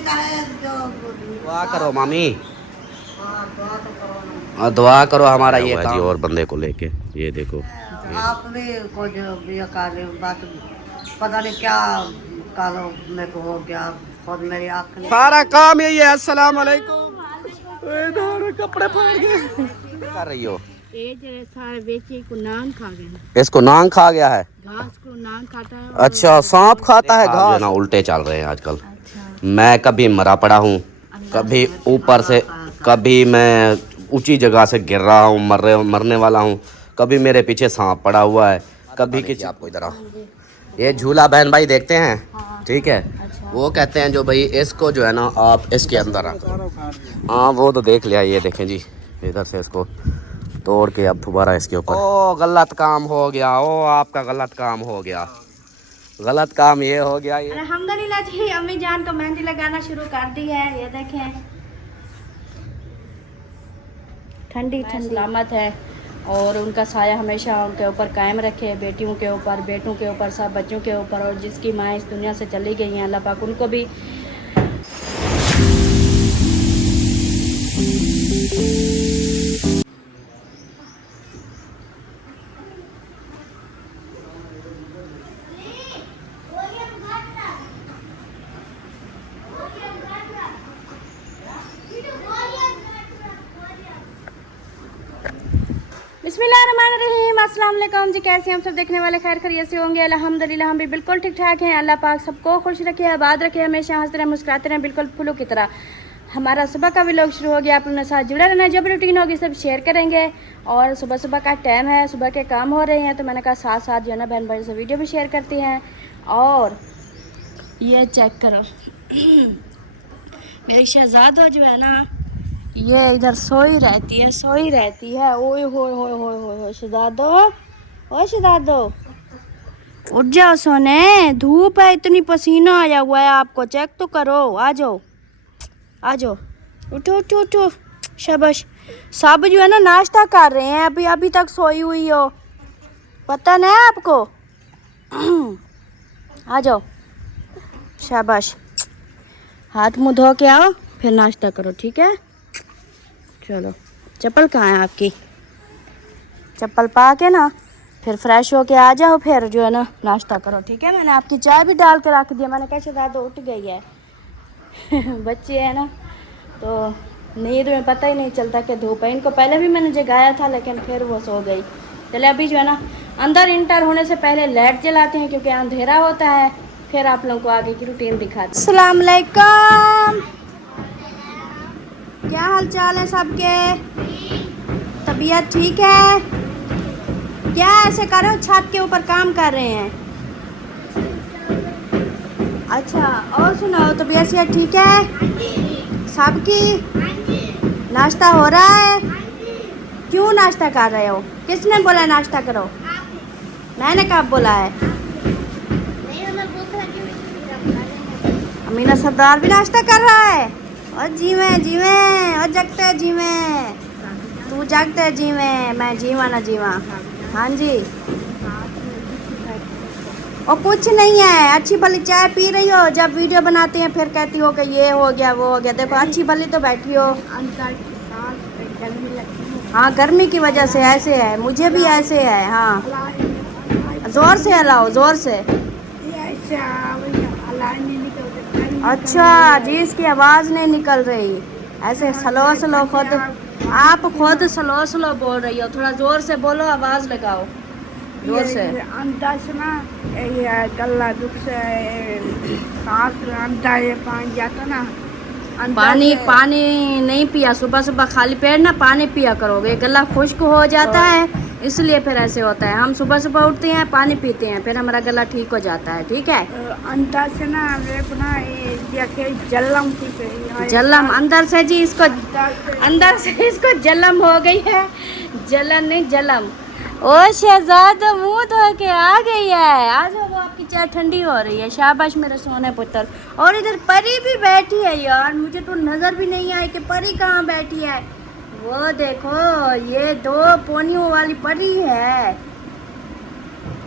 दुआ करो मामी, और दुआ करो हमारा ये काम और बंदे को लेके। ये देखो आप भी कुछ ये कार्य बात पता नहीं क्या कालो मेरे को हो गया, खुद मेरी आँख नहीं। सारा काम यही है। अस्सलाम वालेकुम। कपड़े फाड़ गए। क्या कर रही हो? ये सारे बेचे को नांग खा गया, इसको नांग खा गया है। घास को नांग खाता है। अच्छा, सांप खाता है घास ना। उल्टे चल रहे हैं आजकल। मैं कभी मरा पड़ा हूँ, कभी ऊपर से, कभी मैं ऊंची जगह से गिर रहा हूँ, मरने वाला हूँ, कभी मेरे पीछे सांप पड़ा हुआ है, कभी किसी। आपको इधर आओ, ये झूला बहन भाई देखते हैं, ठीक है। वो कहते हैं जो भाई इसको जो है ना आप इसके अंदर रखो। हाँ वो तो देख लिया। ये देखें जी, इधर से इसको तोड़ के अब दोबारा इसके ऊपर। ओ गलत काम हो गया, ओ आपका गलत काम हो गया, गलत काम ये हो गया। ये अल्हम्दुलिल्लाह जी, अम्मी जान को मेहंदी लगाना शुरू कर दी है। ये देखें, ठंडी ठंडी सलामत है और उनका साया हमेशा उनके ऊपर कायम रखे, बेटियों के ऊपर, बेटों के ऊपर, सब बच्चों के ऊपर। और जिसकी माँ इस दुनिया से चली गई हैं, अल्लाह पाक उनको भी बिस्मिल्लाहिर्रहमानिर्रहीम। अस्सलाम वालेकुम जी, कैसे हम सब देखने वाले खैर खैरियत से होंगे। अल्हम्दुलिल्लाह हम भी बिल्कुल ठीक ठाक हैं। अल्लाह पाक सबको खुश रखे, आबाद रखे, हमेशा हंसते रहें, मुस्कुराते रहें, बिल्कुल फूलों की तरह। हमारा सुबह का व्लॉग शुरू हो गया। आप लोगों के साथ जुड़ा रहना, जब रूटीन होगी सब शेयर करेंगे। और सुबह सुबह का टाइम है, सुबह के काम हो रहे हैं, तो मैंने कहा साथ साथ जो है ना बहन भाई से वीडियो भी शेयर करती हैं। और ये चेक करो मेरी शहजादा जो है ना, ये इधर सोई रहती है, सोई रहती है। ओए होए होए होए होए, शहजादो, ओ शहजादो, उठ जाओ सोने, धूप है, इतनी पसीना आया हुआ है आपको, चेक तो करो। आ जाओ आ जाओ, उठो उठो उठो, शाबाश। सब जो है ना नाश्ता कर रहे हैं, अभी अभी तक सोई हुई हो, पता नहीं आपको। आ जाओ, शाबाश। हाथ मुंह धो के आओ, फिर नाश्ता करो, ठीक है। चलो, चप्पल कहाँ है आपकी? चप्पल पा के ना फिर फ्रेश होके आ जाओ, फिर जो है ना नाश्ता करो, ठीक है। मैंने आपकी चाय भी डाल के रख दिया। मैंने कहा शहजादा उठ गई है। बच्चे हैं ना तो नींद में पता ही नहीं चलता कि धूप है। इनको पहले भी मैंने जगाया था, लेकिन फिर वो सो गई। चले अभी जो है ना अंदर इंटर होने से पहले लाइट जलाते हैं, क्योंकि अंधेरा होता है। फिर आप लोगों को आगे की रूटीन दिखाते हैं। अस्सलाम वालेकुम, क्या हाल चाल है सबके? तबीयत ठीक है? क्या ऐसे कर रहे हो, छत के ऊपर काम कर रहे हैं? अच्छा, और सुनाओ, तबीयत से ठीक है सबकी? नाश्ता हो रहा है? क्यों नाश्ता कर रहे हो? किसने बोला नाश्ता करो? मैंने कब बोला है? अमीना सरदार भी नाश्ता कर रहा है। और जीवे और जगते है जीवे, तू जगते है जीवे, मैं जीवा ना जीवा। हाँ जी, और कुछ नहीं है, अच्छी भली चाय पी रही हो। जब वीडियो बनाते हैं फिर कहती हो कि ये हो गया वो हो गया। देखो अच्छी भली तो बैठी हो। हाँ, गर्मी की वजह से ऐसे है, मुझे भी ऐसे है। हाँ, ज़ोर से हिलाओ, ज़ोर से। अच्छा जी, इसकी आवाज़ नहीं निकल रही। ऐसे स्लो स्लो खुद, आप खुद स्लो स्लो बोल रही हो। थोड़ा ज़ोर से बोलो, आवाज़ लगाओ जोर से। अंदर से ना ये गला दुख से सांस अंदर ये पानी जाता ना, पानी पानी नहीं पिया सुबह सुबह, खाली पेट ना पानी पिया करोगे, गला खुश्क हो जाता है, इसलिए फिर ऐसे होता है। हम सुबह सुबह उठते हैं, पानी पीते हैं, फिर हमारा गला ठीक हो जाता है, ठीक है। अंदर से ना मेरे को ना ये जलम जलम अंदर से जी, इसको अंदर से इसको जलम हो गई है। जलन नहीं, जलम। ओ शहजादा मुंह धो के आ गई है, आ जाओ, वो आपकी चाय ठंडी हो रही है। शाबाश मेरे सोने पुत्र। और इधर परी भी बैठी है यार, मुझे तो नज़र भी नहीं आई कि परी कहाँ बैठी है। वो देखो, ये 2 पोनियों वाली परी है।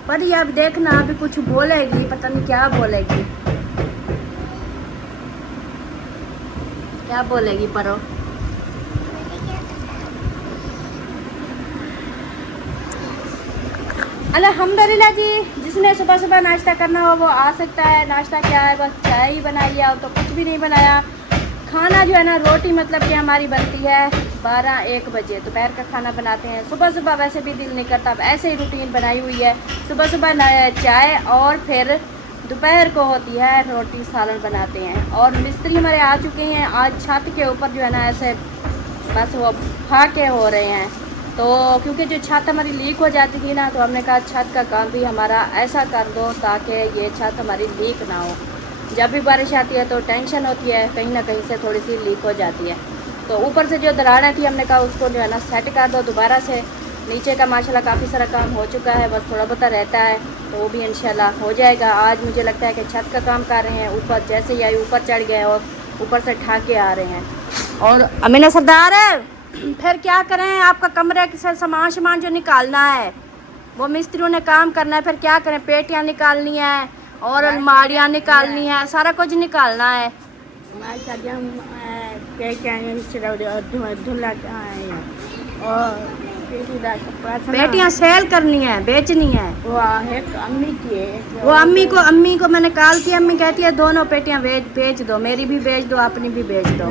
परी अब देखना, अभी कुछ बोलेगी, पता नहीं क्या बोलेगी। क्या बोलेगी परो? अल्हम्दुलिल्लाह जी, जिसने सुबह सुबह नाश्ता करना हो वो आ सकता है। नाश्ता क्या है, बस चाय ही बनाई है और तो कुछ भी नहीं बनाया। खाना जो है ना, रोटी मतलब कि हमारी बनती है 12-1 बजे, दोपहर का खाना बनाते हैं। सुबह सुबह वैसे भी दिल नहीं करता, अब ऐसे ही रूटीन बनाई हुई है। सुबह सुबह चाय और फिर दोपहर को होती है रोटी सालन बनाते हैं। और मिस्त्री हमारे आ चुके हैं। आज छत के ऊपर जो है ना ऐसे बस वो फाके हो रहे हैं। तो क्योंकि जो छत हमारी लीक हो जाती थी ना, तो हमने कहा छत का काम भी हमारा ऐसा कर दो ताकि ये छत हमारी लीक ना हो। जब भी बारिश आती है तो टेंशन होती है, कहीं ना कहीं से थोड़ी सी लीक हो जाती है। तो ऊपर से जो दरारें थी हमने कहा उसको जो है ना सेट कर दो दोबारा से। नीचे का माशाल्लाह काफ़ी सारा काम हो चुका है, बस थोड़ा बहुत रहता है, तो वो भी इंशाल्लाह हो जाएगा। आज मुझे लगता है कि छत का काम कर रहे हैं। ऊपर जैसे ही आई ऊपर चढ़ गए और ऊपर से ठाके आ रहे हैं। और अमीना सरदार फिर क्या करें, आपका कमरे से सामान जो निकालना है वो मिस्त्रियों ने काम करना है। फिर क्या करें, पेटियाँ निकालनी है और अलमारियाँ निकालनी है, सारा कुछ निकालना है। पेटियाँ सेल करनी है, बेचनी है। वो अम्मी की है, वो अम्मी को मैंने कॉल किया, अम्मी कहती है दोनों पेटियाँ बेच दो, मेरी भी बेच दो, अपनी भी बेच दो।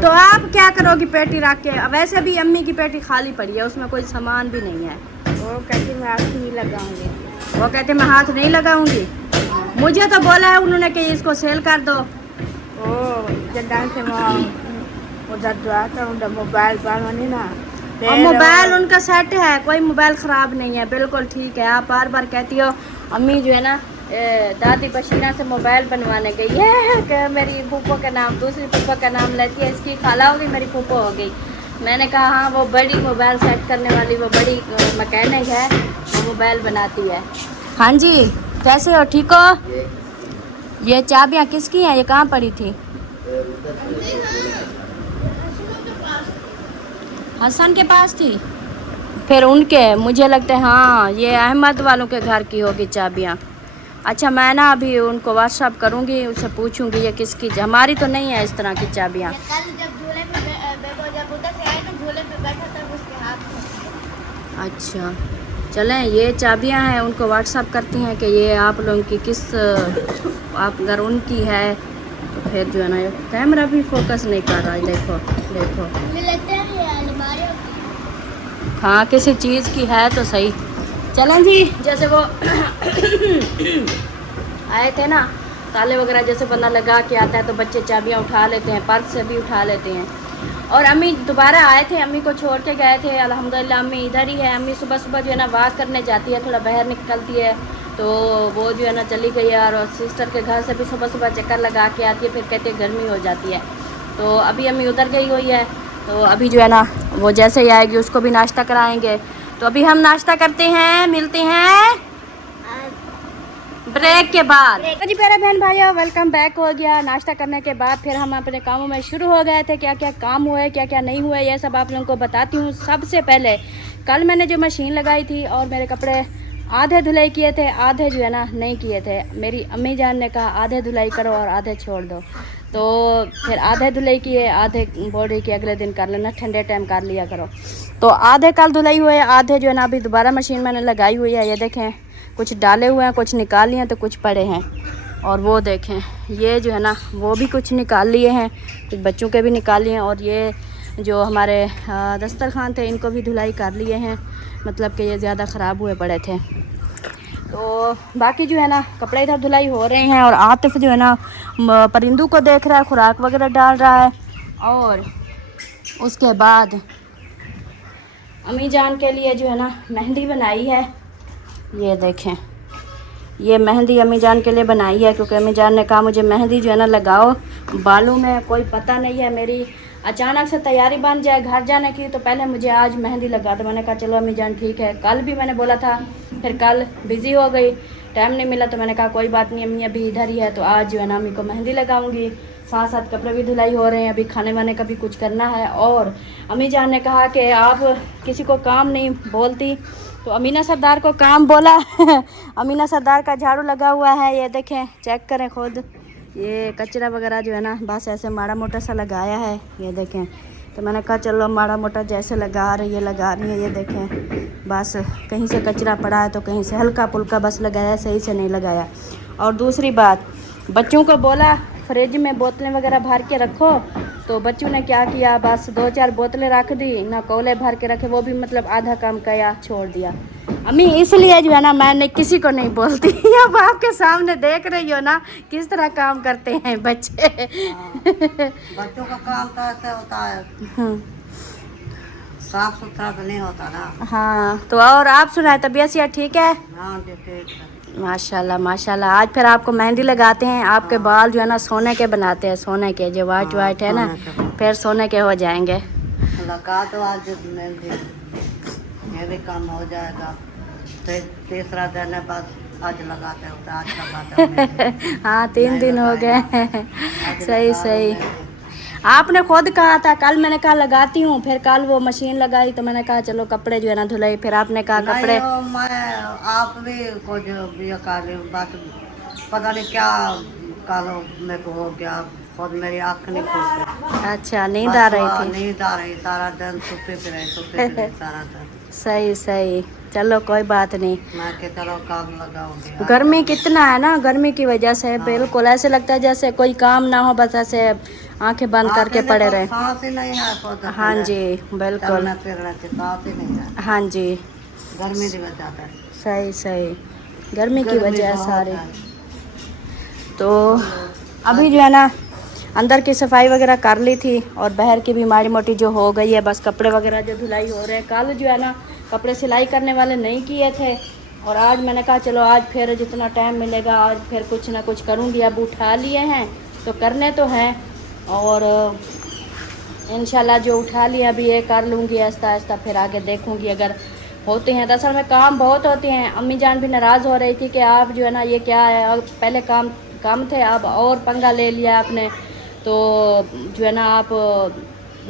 तो आप क्या करोगी पेटी रख के? वैसे भी अम्मी की पेटी खाली पड़ी है, उसमें कोई सामान भी नहीं है। वो कहती मैं हाथ नहीं लगाऊंगी। वो कहते मैं हाथ नहीं लगाऊंगी। मुझे तो बोला है उन्होंने कि इसको सेल कर दो। जदान से उधर जो आता उधर मोबाइल ना, और मोबाइल उनका सेट है, कोई मोबाइल ख़राब नहीं है, बिल्कुल ठीक है। आप बार बार कहती हो अम्मी जो है ना दादी बशीरा से मोबाइल बनवाने गई है कि मेरी फूफो का नाम, दूसरी फूफो का नाम लेती है, इसकी खाला होगी, मेरी फूफो हो गई। मैंने कहा हाँ, वो बड़ी मोबाइल सेट करने वाली वो बड़ी मैकेनिक है, वो मोबाइल बनाती है। हाँ जी, कैसे हो, ठीक हो? ये चाबियाँ किसकी हैं, ये कहाँ पड़ी थी? हसन के पास थी, फिर उनके, मुझे लगता है हाँ ये अहमद वालों के घर की होगी चाबियाँ। अच्छा, मैं ना अभी उनको व्हाट्सअप करूँगी, उससे पूछूँगी ये किसकी, हमारी तो नहीं है इस तरह की चाबियाँ। अच्छा चलें, ये चाबियाँ हैं, उनको व्हाट्सअप करती हैं कि ये आप लोगों की किस, आप अगर उनकी है तो फिर जो है ना कैमरा भी फोकस नहीं कर रहा है। देखो हाँ, किसी चीज़ की है तो सही। चलें जी, जैसे वो आए थे ना, ताले वगैरह जैसे बंदा लगा के आता है तो बच्चे चाबियाँ उठा लेते हैं, पर्स से भी उठा लेते हैं। और अम्मी दोबारा आए थे, अम्मी को छोड़ के गए थे। अल्हम्दुलिल्लाह अम्मी इधर ही है। अम्मी सुबह सुबह जो है ना वॉक करने जाती है, थोड़ा बाहर निकलती है, तो वो जो है ना चली गई है। और सिस्टर के घर से भी सुबह सुबह चक्कर लगा के आती है, फिर कहती है गर्मी हो जाती है। तो अभी अम्मी उधर गई हुई है, तो अभी जो है ना वो जैसे ही आएगी उसको भी नाश्ता कराएंगे। तो अभी हम नाश्ता करते हैं, मिलते हैं ब्रेक के बाद। जी प्यारे बहन भाइयों, वेलकम बैक हो गया। नाश्ता करने के बाद फिर हम अपने कामों में शुरू हो गए थे। क्या क्या काम हुए, क्या क्या नहीं हुए, ये सब आप लोगों को बताती हूँ। सबसे पहले कल मैंने जो मशीन लगाई थी और मेरे कपड़े आधे धुलाई किए थे, आधे जो है ना नहीं किए थे। मेरी अम्मी जान ने कहा आधे धुलाई करो और आधे छोड़ दो, तो फिर आधे धुलाई किए, आधे बोल रही कि अगले दिन कर लेना, ठंडे टाइम कर लिया करो। तो आधे कल धुलाई हुए, आधे जो है ना अभी दोबारा मशीन मैंने लगाई हुई है। ये देखें, कुछ डाले हुए हैं, कुछ निकाल लिए हैं, तो कुछ पड़े हैं। और वो देखें, ये जो है ना वो भी कुछ निकाल लिए हैं, कुछ बच्चों के भी निकाल लिए हैं। और ये जो हमारे दस्तरखान थे इनको भी धुलाई कर लिए हैं, मतलब कि ये ज़्यादा ख़राब हुए पड़े थे। तो बाकी जो है ना कपड़े इधर धुलाई हो रहे हैं। और आतिफ जो है ना परिंदों को देख रहा है, खुराक वगैरह डाल रहा है। और उसके बाद अम्मी जान के लिए जो है ना मेहंदी बनाई है। ये देखें, ये मेहंदी अम्मी जान के लिए बनाई है, क्योंकि अम्मी जान ने कहा मुझे मेहंदी जो है ना लगाओ बालों में, कोई पता नहीं है मेरी अचानक से तैयारी बन जाए घर जाने की, तो पहले मुझे आज मेहंदी लगा दो। मैंने कहा चलो अम्मी जान ठीक है। कल भी मैंने बोला था, फिर कल बिज़ी हो गई, टाइम नहीं मिला, तो मैंने कहा कोई बात नहीं, अम्मी अभी इधर ही है, तो आज जो है ना अम्मी को मेहंदी लगाऊंगी। साथ साथ कपड़े भी धुलाई हो रहे हैं, अभी खाने वाने का भी कुछ करना है। और अम्मी जान ने कहा कि आप किसी को काम नहीं बोलती, तो अमीना सरदार को काम बोला। अमीना सरदार का झाड़ू लगा हुआ है, ये देखें, चेक करें खुद, ये कचरा वगैरह जो है ना बस ऐसे माड़ा मोटा सा लगाया है, ये देखें। तो मैंने कहा चलो माड़ा मोटा जैसे लगा रही है ये देखें। बस कहीं से कचरा पड़ा है तो कहीं से हल्का पुल्का बस लगाया, सही से नहीं लगाया। और दूसरी बात, बच्चों को बोला फ्रिज में बोतलें वगैरह भर के रखो, तो बच्चों ने क्या किया, बस 2-4 बोतलें रख दी ना, कोले भर के रखे, वो भी मतलब आधा काम किया छोड़ दिया। अम्मी इसलिए जो है ना मैंने किसी को नहीं बोलती। अब आपके सामने देख रही हो ना किस तरह काम करते हैं बच्चे। बच्चों का काम तो ऐसे होता है, साफ सुथरा तो नहीं होता ना। हाँ, तो और आप सुनाए, तबीयत से ठीक है? हाँ जी ठीक है। माशाल्लाह माशाल्लाह। आज फिर आपको मेहंदी लगाते हैं, आपके बाल जो है ना सोने के बनाते हैं, सोने के जो वाइट वाइट है ना, फिर सोने के हो जाएंगे। लगा तो आज मेहंदी, ये भी काम हो जाएगा। तीसरा दिन है बस, आज लगाते हैं, आज लगाते हैं। हाँ 3 दिन हो गए। सही सही। आपने खुद कहा था, कल मैंने कहा लगाती हूँ, फिर कल वो मशीन लगाई तो मैंने कहा चलो कपड़े जो है ना धुलाई, फिर आपने कहा कपड़े। मैं आप भी कुछ ये कर रही हूँ, बस पता नहीं क्या कालो मेरे को हो गया, खुद मेरी आँख नहीं खुलती। अच्छा, नींद आ रही थी? नींद आ रही, सारा दिन सुते पे रहे सारा दिन। सही सही, चलो कोई बात नहीं। मैं के चलो काम लगाऊंगी। गर्मी कितना है ना, गर्मी की वजह से बिल्कुल ऐसे लगता है जैसे कोई काम ना हो, बस ऐसे आंखें बंद करके पड़े रहे। सांस ही नहीं है। हाँ जी बिल्कुल। सांस ही नहीं है। हाँ जी गर्मी की वजह से। सही सही, गर्मी की वजह सारी। तो अभी जो है ना अंदर की सफाई वगैरह कर ली थी, और बाहर की भी माड़ी मोटी जो हो गई है, बस कपड़े वगैरह जो धुलाई हो रहे हैं। कल जो है ना कपड़े सिलाई करने वाले नहीं किए थे, और आज मैंने कहा चलो आज फिर जितना टाइम मिलेगा आज फिर कुछ ना कुछ करूँगी। अब उठा लिए हैं तो करने तो हैं, और इंशाल्लाह जो उठा लिया अभी ये कर लूँगी आहिस्ता आहिस्ता, फिर आगे देखूँगी अगर होते हैं। दरअसल में काम बहुत होते हैं। अम्मी जान भी नाराज़ हो रही थी कि आप जो है ना ये क्या है, और पहले काम कम थे अब और पंगा ले लिया आपने, तो जो है ना आप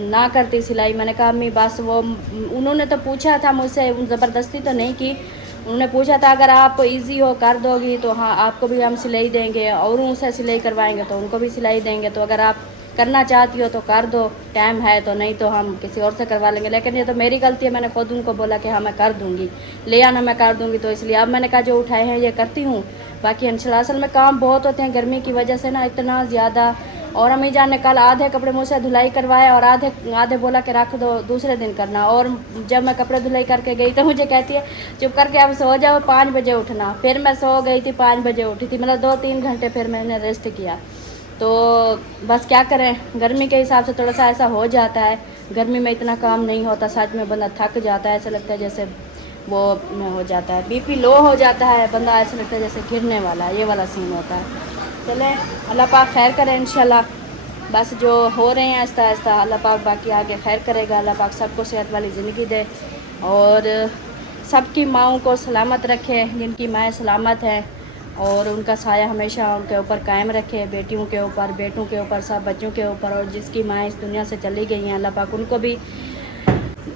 ना करती सिलाई। मैंने कहा अम्मी बस वो उन्होंने तो पूछा था मुझसे, ज़बरदस्ती तो नहीं की, उन्होंने पूछा था अगर आप इजी हो कर दोगी तो हाँ आपको भी हम सिलाई देंगे, और उनसे सिलाई करवाएंगे तो उनको भी सिलाई देंगे, तो अगर आप करना चाहती हो तो कर दो, टाइम है तो, नहीं तो हम किसी और से करवा लेंगे। लेकिन ये तो मेरी गलती है, मैंने खुद उनको बोला कि हाँ मैं कर दूँगी, ले आना मैं कर दूँगी, तो इसलिए अब मैंने कहा जो उठाए हैं ये करती हूँ। बाकी इंशाल्लाह असल में काम बहुत होते हैं गर्मी की वजह से ना, इतना ज़्यादा। और अम्मी जान ने कल आधे कपड़े मुझसे धुलाई करवाए और आधे बोला कि रख दो दूसरे दिन करना। और जब मैं कपड़े धुलाई करके गई तो मुझे कहती है चुप करके अब सो जाओ, 5 बजे उठना। फिर मैं सो गई थी, 5 बजे उठी थी, मतलब 2-3 घंटे फिर मैंने रेस्ट किया। तो बस क्या करें, गर्मी के हिसाब से थोड़ा सा ऐसा हो जाता है। गर्मी में इतना काम नहीं होता, सच में बंदा थक जाता है, ऐसा लगता है जैसे वो हो जाता है, बीपी लो हो जाता है बंदा, ऐसा लगता है जैसे गिरने वाला है, ये वाला सीन होता है। चलें अल्लाह पाक खैर करें इंशाल्लाह। बस जो हो रहे हैं आहिस्ता आहिस्ता अल्लाह पाक बाकी आगे खैर करेगा। अल्लाह पाक सबको सेहत वाली ज़िंदगी दे और सबकी माओं को सलामत रखे, जिनकी माएँ सलामत हैं, और उनका साया हमेशा उनके ऊपर कायम रखे, बेटियों के ऊपर, बेटों के ऊपर, सब बच्चों के ऊपर। और जिसकी माएँ इस दुनिया से चली गई हैं अल्लाह पाक उनको भी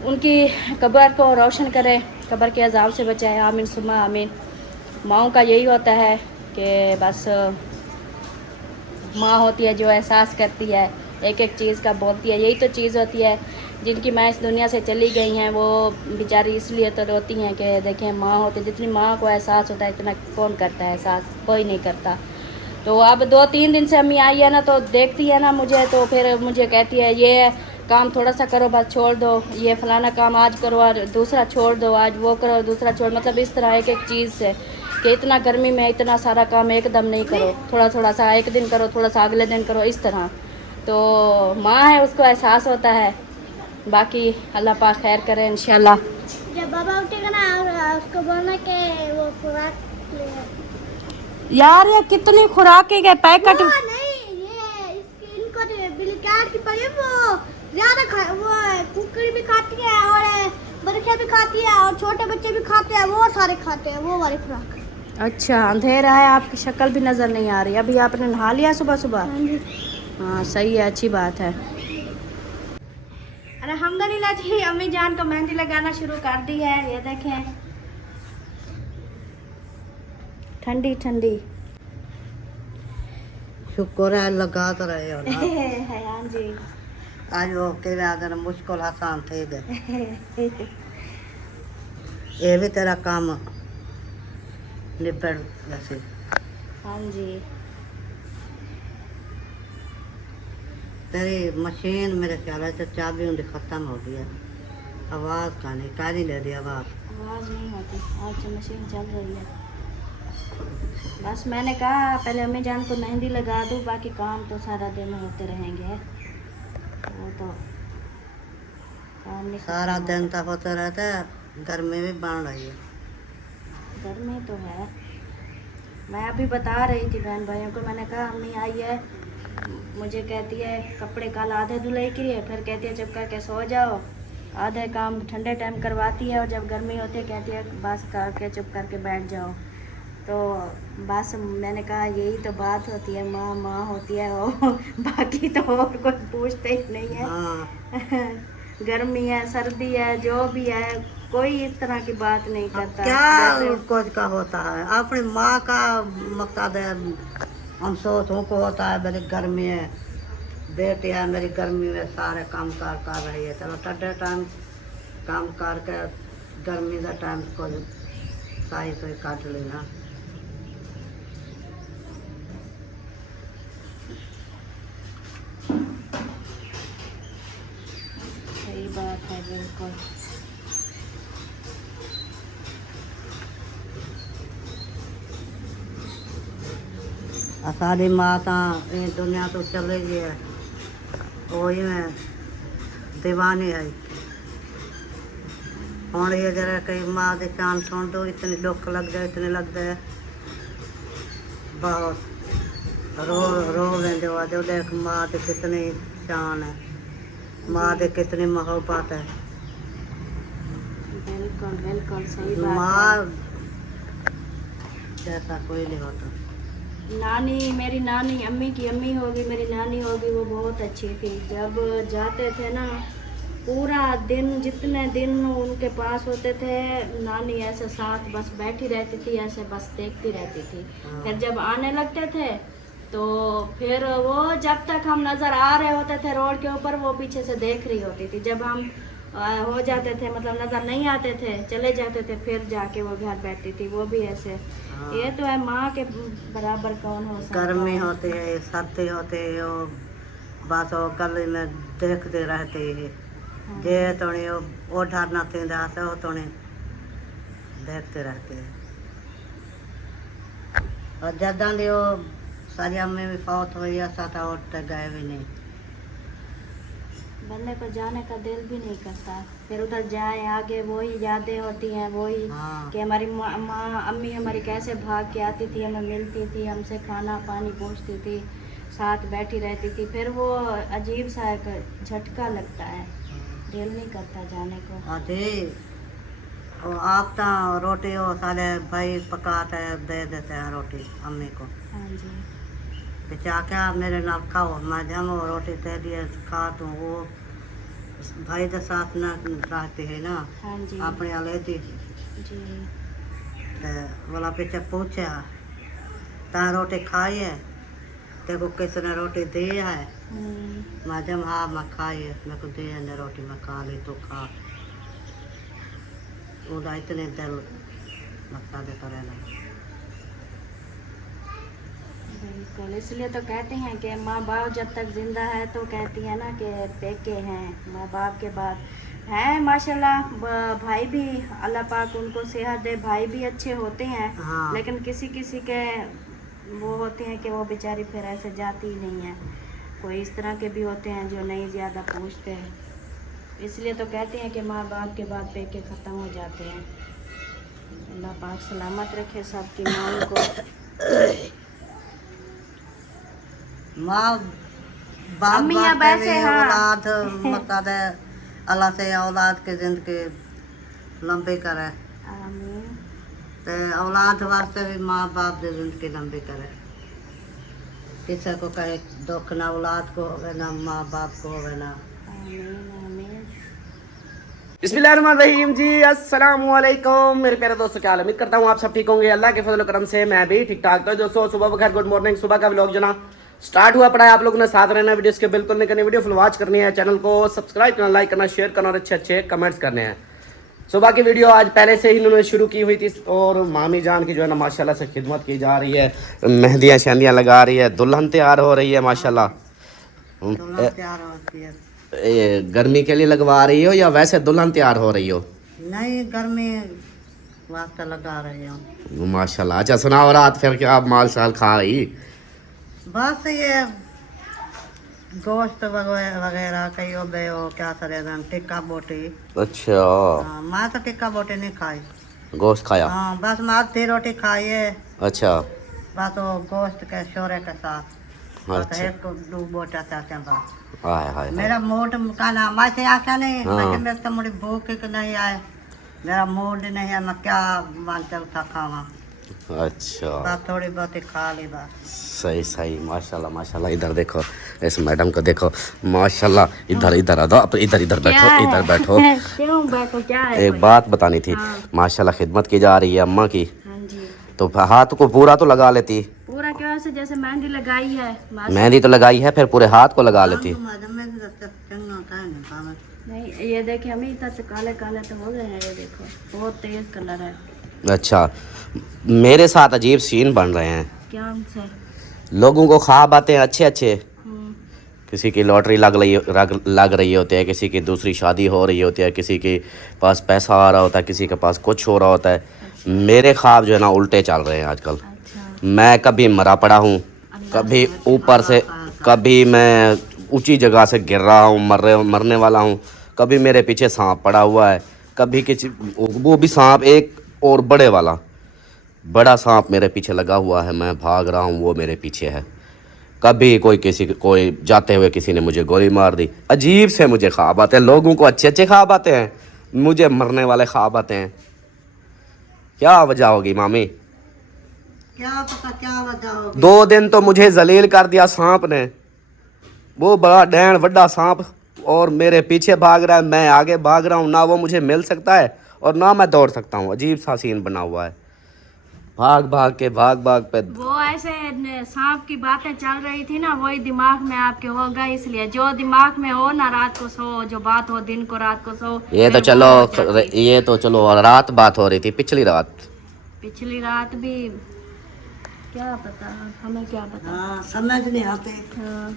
उनकी कब्र को रोशन करे, कब्र के अज़ाब से बचाए, आमीन सुम्मा आमीन। माओं का यही होता है कि बस माँ होती है जो एहसास करती है, एक एक चीज़ का बोलती है, यही तो चीज़ होती है। जिनकी माँ इस दुनिया से चली गई हैं वो बेचारी इसलिए तो रोती हैं कि देखें माँ होती, जितनी माँ को एहसास होता है इतना कौन करता है एहसास, कोई नहीं करता। तो अब 2-3 दिन से अम्मी आई है ना, तो देखती है ना मुझे, तो फिर मुझे कहती है ये काम थोड़ा सा करो बस छोड़ दो, ये फ़लाना काम आज करो और दूसरा छोड़ दो, आज वो करो दूसरा छोड़, मतलब इस तरह एक एक चीज़ से कि इतना गर्मी में इतना सारा काम एकदम नहीं करो, थोड़ा थोड़ा सा एक दिन करो, थोड़ा सा अगले दिन करो, इस तरह। तो माँ है उसको एहसास होता है। बाकी अल्लाह पाक खैर करे इंशाल्लाह। जब बाबा उठेगा ना उसको बोलना कि वो खुराक ले। यार ये कितनी खुराक के पैकेट, नहीं ये इनको बिलकैट की पड़ी वो ज़्यादा वो कुकड़ी भी खाती है और बच्चे भी खाती है और छोटे बच्चे भी खाते हैं, वो सारे खाते हैं वो वाली खुराक। अच्छा अंधेरा है, आपकी शक्ल भी नज़र नहीं आ रही। अभी आपने नहा लिया सुबह सुबह? हाँ सही है, अच्छी बात है। अल्हम्दुलिल्लाह जी, अम्मी जान को मेहंदी लगाना शुरू कर दी है, ये देखें ठंडी ठंडी। शुक्र है लगा तो रहे हो ना है हाँ जी। आज वो के अगर मुश्किल आसान थे गए ये भी तेरा काम निपट वैसे हाँ जी। तेरी मशीन मेरे ख्याल है चाबी उनकी खत्म हो गई है आवाज़ का नहीं काली ले रही आवाज़ आवाज़ नहीं होती, आज तो मशीन चल रही है। बस मैंने कहा पहले अम्मी जान को मेहंदी लगा दूँ, बाकी काम तो सारा दिन होते रहेंगे। वो तो काम नहीं सारा खत्म दिन होता। तो होता रहता है गर्मी भी बढ़ रही है गर्मी तो है। मैं अभी बता रही थी बहन भाइयों को, मैंने कहा अम्मी आई है, मुझे कहती है कपड़े कल आधे धुलाई के लिए, फिर कहती है चुप करके सो जाओ, आधे काम ठंडे टाइम करवाती है और जब गर्मी होती है कहती है बस करके चुप करके बैठ जाओ। तो बस मैंने कहा यही तो बात होती है, माँ माँ होती है वो बाकी तो और कुछ पूछते ही नहीं है। हाँ गर्मी है सर्दी है जो भी है कोई इस तरह की बात नहीं करता। क्या जैसे कुछ का होता है अपनी माँ का मकसद है हम सोचों को होता है मेरी गर्मी है बेटी है मेरी गर्मी में सारे काम कर रही है चलो ठंडे टाइम काम करके गर्मी का टाइम को सही सही काट लेना सही बात है बिल्कुल। सारी माँ तो ये दुनिया तो चले गई है वही में दीवानी है हूँ ये जरा कई माँ के चांद सुन दो इतनी दुख लग जाए इतने लग जाए बहुत रो लेंदे हो जो देख माँ की कितनी शान है माँ की कितनी मोहब्बत है बिल्कुल बिल्कुल सही बात है। माँ जैसा कोई नहीं होता नानी मेरी नानी अम्मी की अम्मी होगी मेरी नानी होगी वो बहुत अच्छी थी। जब जाते थे ना पूरा दिन जितने दिन उनके पास होते थे नानी ऐसे साथ बस बैठी रहती थी ऐसे बस देखती रहती थी। फिर जब आने लगते थे तो फिर वो जब तक हम नज़र आ रहे होते थे रोड के ऊपर वो पीछे से देख रही होती थी। जब हम हो जाते थे मतलब नज़र नहीं आते थे चले जाते थे फिर जाके वो घर बैठती थी वो भी ऐसे। ये तो है माँ के बराबर कौन हो सकता है। गर्मी होती है सर्दी होती है वो बस वो गली में देखते रहते हैं जे थोड़ी वो डरना थी तो वो थोड़ी देखते रहते हैं और जदा दी वो सारी अम्मी भी फौत हुई ऐसा था उठ गए भी नहीं बंदे को जाने का दिल भी नहीं करता। फिर उधर जाए आगे वही यादें होती हैं वही हाँ। कि हमारी माँ अम्मी हमारी कैसे भाग के आती थी हमें मिलती थी हमसे खाना पानी पूछती थी साथ बैठी रहती थी। फिर वो अजीब सा एक झटका लगता है दिल नहीं करता जाने को। अरे वो आप तो रोटी वो सारे भाई पकाते दे देते हैं रोटी अम्मी को हाँ जी बेचा क्या मेरे नाल खाओ मैं जम वो रोटी दे दिए खा दूँ वो भाई के साथ ना रहती है ना हाँ जी अपने लेती जी बोला पीछे पूछा ता रोटी खाई है तेरे को किसने रोटी दी है मैं जब हाँ मैं खाई है मेरे को दी है ने रोटी मैं खा ली तो खा उदा इतने दिल मक्का देता रहना बिल्कुल। इसलिए तो कहते हैं कि माँ बाप जब तक जिंदा है तो कहती है ना कि पेके हैं माँ बाप के बाद हैं माशाल्लाह। भाई भी अल्लाह पाक उनको सेहत दे भाई भी अच्छे होते हैं हाँ। लेकिन किसी किसी के वो होते हैं कि वो बेचारी फिर ऐसे जाती ही नहीं है। कोई इस तरह के भी होते हैं जो नहीं ज़्यादा पूछते हैं। इसलिए तो कहते हैं कि माँ बाप के बाद पेके ख़त्म हो जाते हैं। अल्लाह पाक सलामत रखे सबकी माँ को। माँ बाप अम्मी बाप अब ऐसे, हाँ। औलाद मतलब अल्लाह से औलाद की जिंदगी लंबी करे आमीन ते औलाद वास्ते भी माँ बाप की जिंदगी लंबी करे किसी को करे दुख ना औलाद को होवे ना माँ बाप को होवे ना आमीन आमीन। बिस्मिल्लाहिर्रहमानिर्रहीम जी अस्सलाम वालेकुम मेरे प्यारे दोस्तों, क्या हाल है? उम्मीद करता हूँ आप सब ठीक होंगे। अल्लाह के फजल करम से मैं भी ठीक ठाक। तो दोस्तों सुबह बखैर, गुड मॉर्निंग। सुबह का व्लॉग जना स्टार्ट हुआ पढ़ाई, आप लोगों ने साथ रहना, वीडियोस के बिल्कुल नहीं करनी, वीडियो फुल वॉच करनी है, चैनल को सब्सक्राइब करना, लाइक करना, शेयर करना और अच्छे अच्छे कमेंट्स करने हैं। सुबह की वीडियो आज पहले से ही इन्होंने शुरू की हुई थी और मामी जान की जो है ना माशाल्लाह से खिदमत की जा रही है, मेहंदियाँ शहंदियाँ लगा रही है, दुल्हन तैयार हो रही है माशाल्लाह। दुल्हन तैयार होती है। ये गर्मी के लिए लगवा रही हो या वैसे दुल्हन तैयार हो रही हो? नहीं, गर्मी वास्ते लगा रही हूँ। माशाल्लाह। अच्छा सुनाओ, रात फिर क्या आप माल साल खाई? बस ये गोश्त वगैरह कई हो गए हो, क्या करे टिक्का बोटी। अच्छा, हाँ, मैं तो टिक्का बोटी नहीं खाई। गोश्त खाया? हाँ, बस मैं आधी रोटी खाई है, अच्छा बस वो गोश्त के शोरे के साथ। बस अच्छा। एक दो बोटा चाहते हैं बस। हाय हाय। मेरा मूड का नाम ऐसे आके नहीं, हाँ। लेकिन मेरे तो मुझे भूख ही नहीं आए, मेरा मूड नहीं है, मैं क्या मान चलता खावा। अच्छा बस थोड़ी बहुत ही खा ली बस। सही सही, माशाल्लाह माशाल्लाह। इधर देखो, इस मैडम को देखो माशाल्लाह। इधर इधर आ जाओ, इधर इधर बैठो, इधर बैठो। क्यों बैठो, क्या है? एक बात बतानी थी। माशाल्लाह खिदमत की जा रही है अम्मा की, हाँ जी। तो हाथ को पूरा तो लगा लेती। पूरा क्या से जैसे मेहंदी लगाई है, मेहंदी तो लगाई है, फिर पूरे हाथ को लगा लेती। नहीं ये देखिए हमें इधर से काले काले तो हो गए हैं, ये देखो बहुत तेज कलर है। अच्छा, मेरे साथ अजीब सीन बन रहे हैं। क्या हमसे? लोगों को ख्वाब आते हैं अच्छे अच्छे, हम्म, किसी की लॉटरी लग रही होती है, किसी की दूसरी शादी हो रही होती है, किसी के पास पैसा आ रहा होता है, किसी के पास कुछ हो रहा होता है। मेरे ख्वाब जो है ना उल्टे चल रहे हैं आजकल। अच्छा। मैं कभी मरा पड़ा हूँ, कभी ऊपर से, कभी मैं ऊंची जगह से गिर रहा हूँ, मरने वाला हूँ, कभी मेरे पीछे सांप पड़ा हुआ है, कभी किसी, वो भी सांप एक और बड़े वाला, बड़ा सांप मेरे पीछे लगा हुआ है, मैं भाग रहा हूँ, वो मेरे पीछे है। कभी कोई जाते हुए किसी ने मुझे गोली मार दी। अजीब से मुझे ख्वाब आते हैं, लोगों को अच्छे अच्छे ख्वाब आते हैं, मुझे मरने वाले ख्वाब आते हैं। क्या वजह होगी मामी? क्या पता क्या वजह होगी। 2 दिन तो मुझे जलील कर दिया सांप ने, वो बड़ा डैन बड़ा सांप, और मेरे पीछे भाग रहा है, मैं आगे भाग रहा हूँ, ना वो मुझे मिल सकता है और ना मैं दौड़ सकता हूँ। अजीब सा सीन बना हुआ है, भाग भाग पे। वो ऐसे सांप की बातें चल रही थी ना, वही दिमाग में आपके होगा, इसलिए जो दिमाग में हो ना रात को सो, जो बात हो दिन को रात को सो। ये तो फिर वो हो चलो, जाती। ये तो चलो रात बात हो रही थी, पिछली रात। पिछली रात भी क्या पता, हमें क्या पता। हाँ, समझ नहीं आते। हाँ।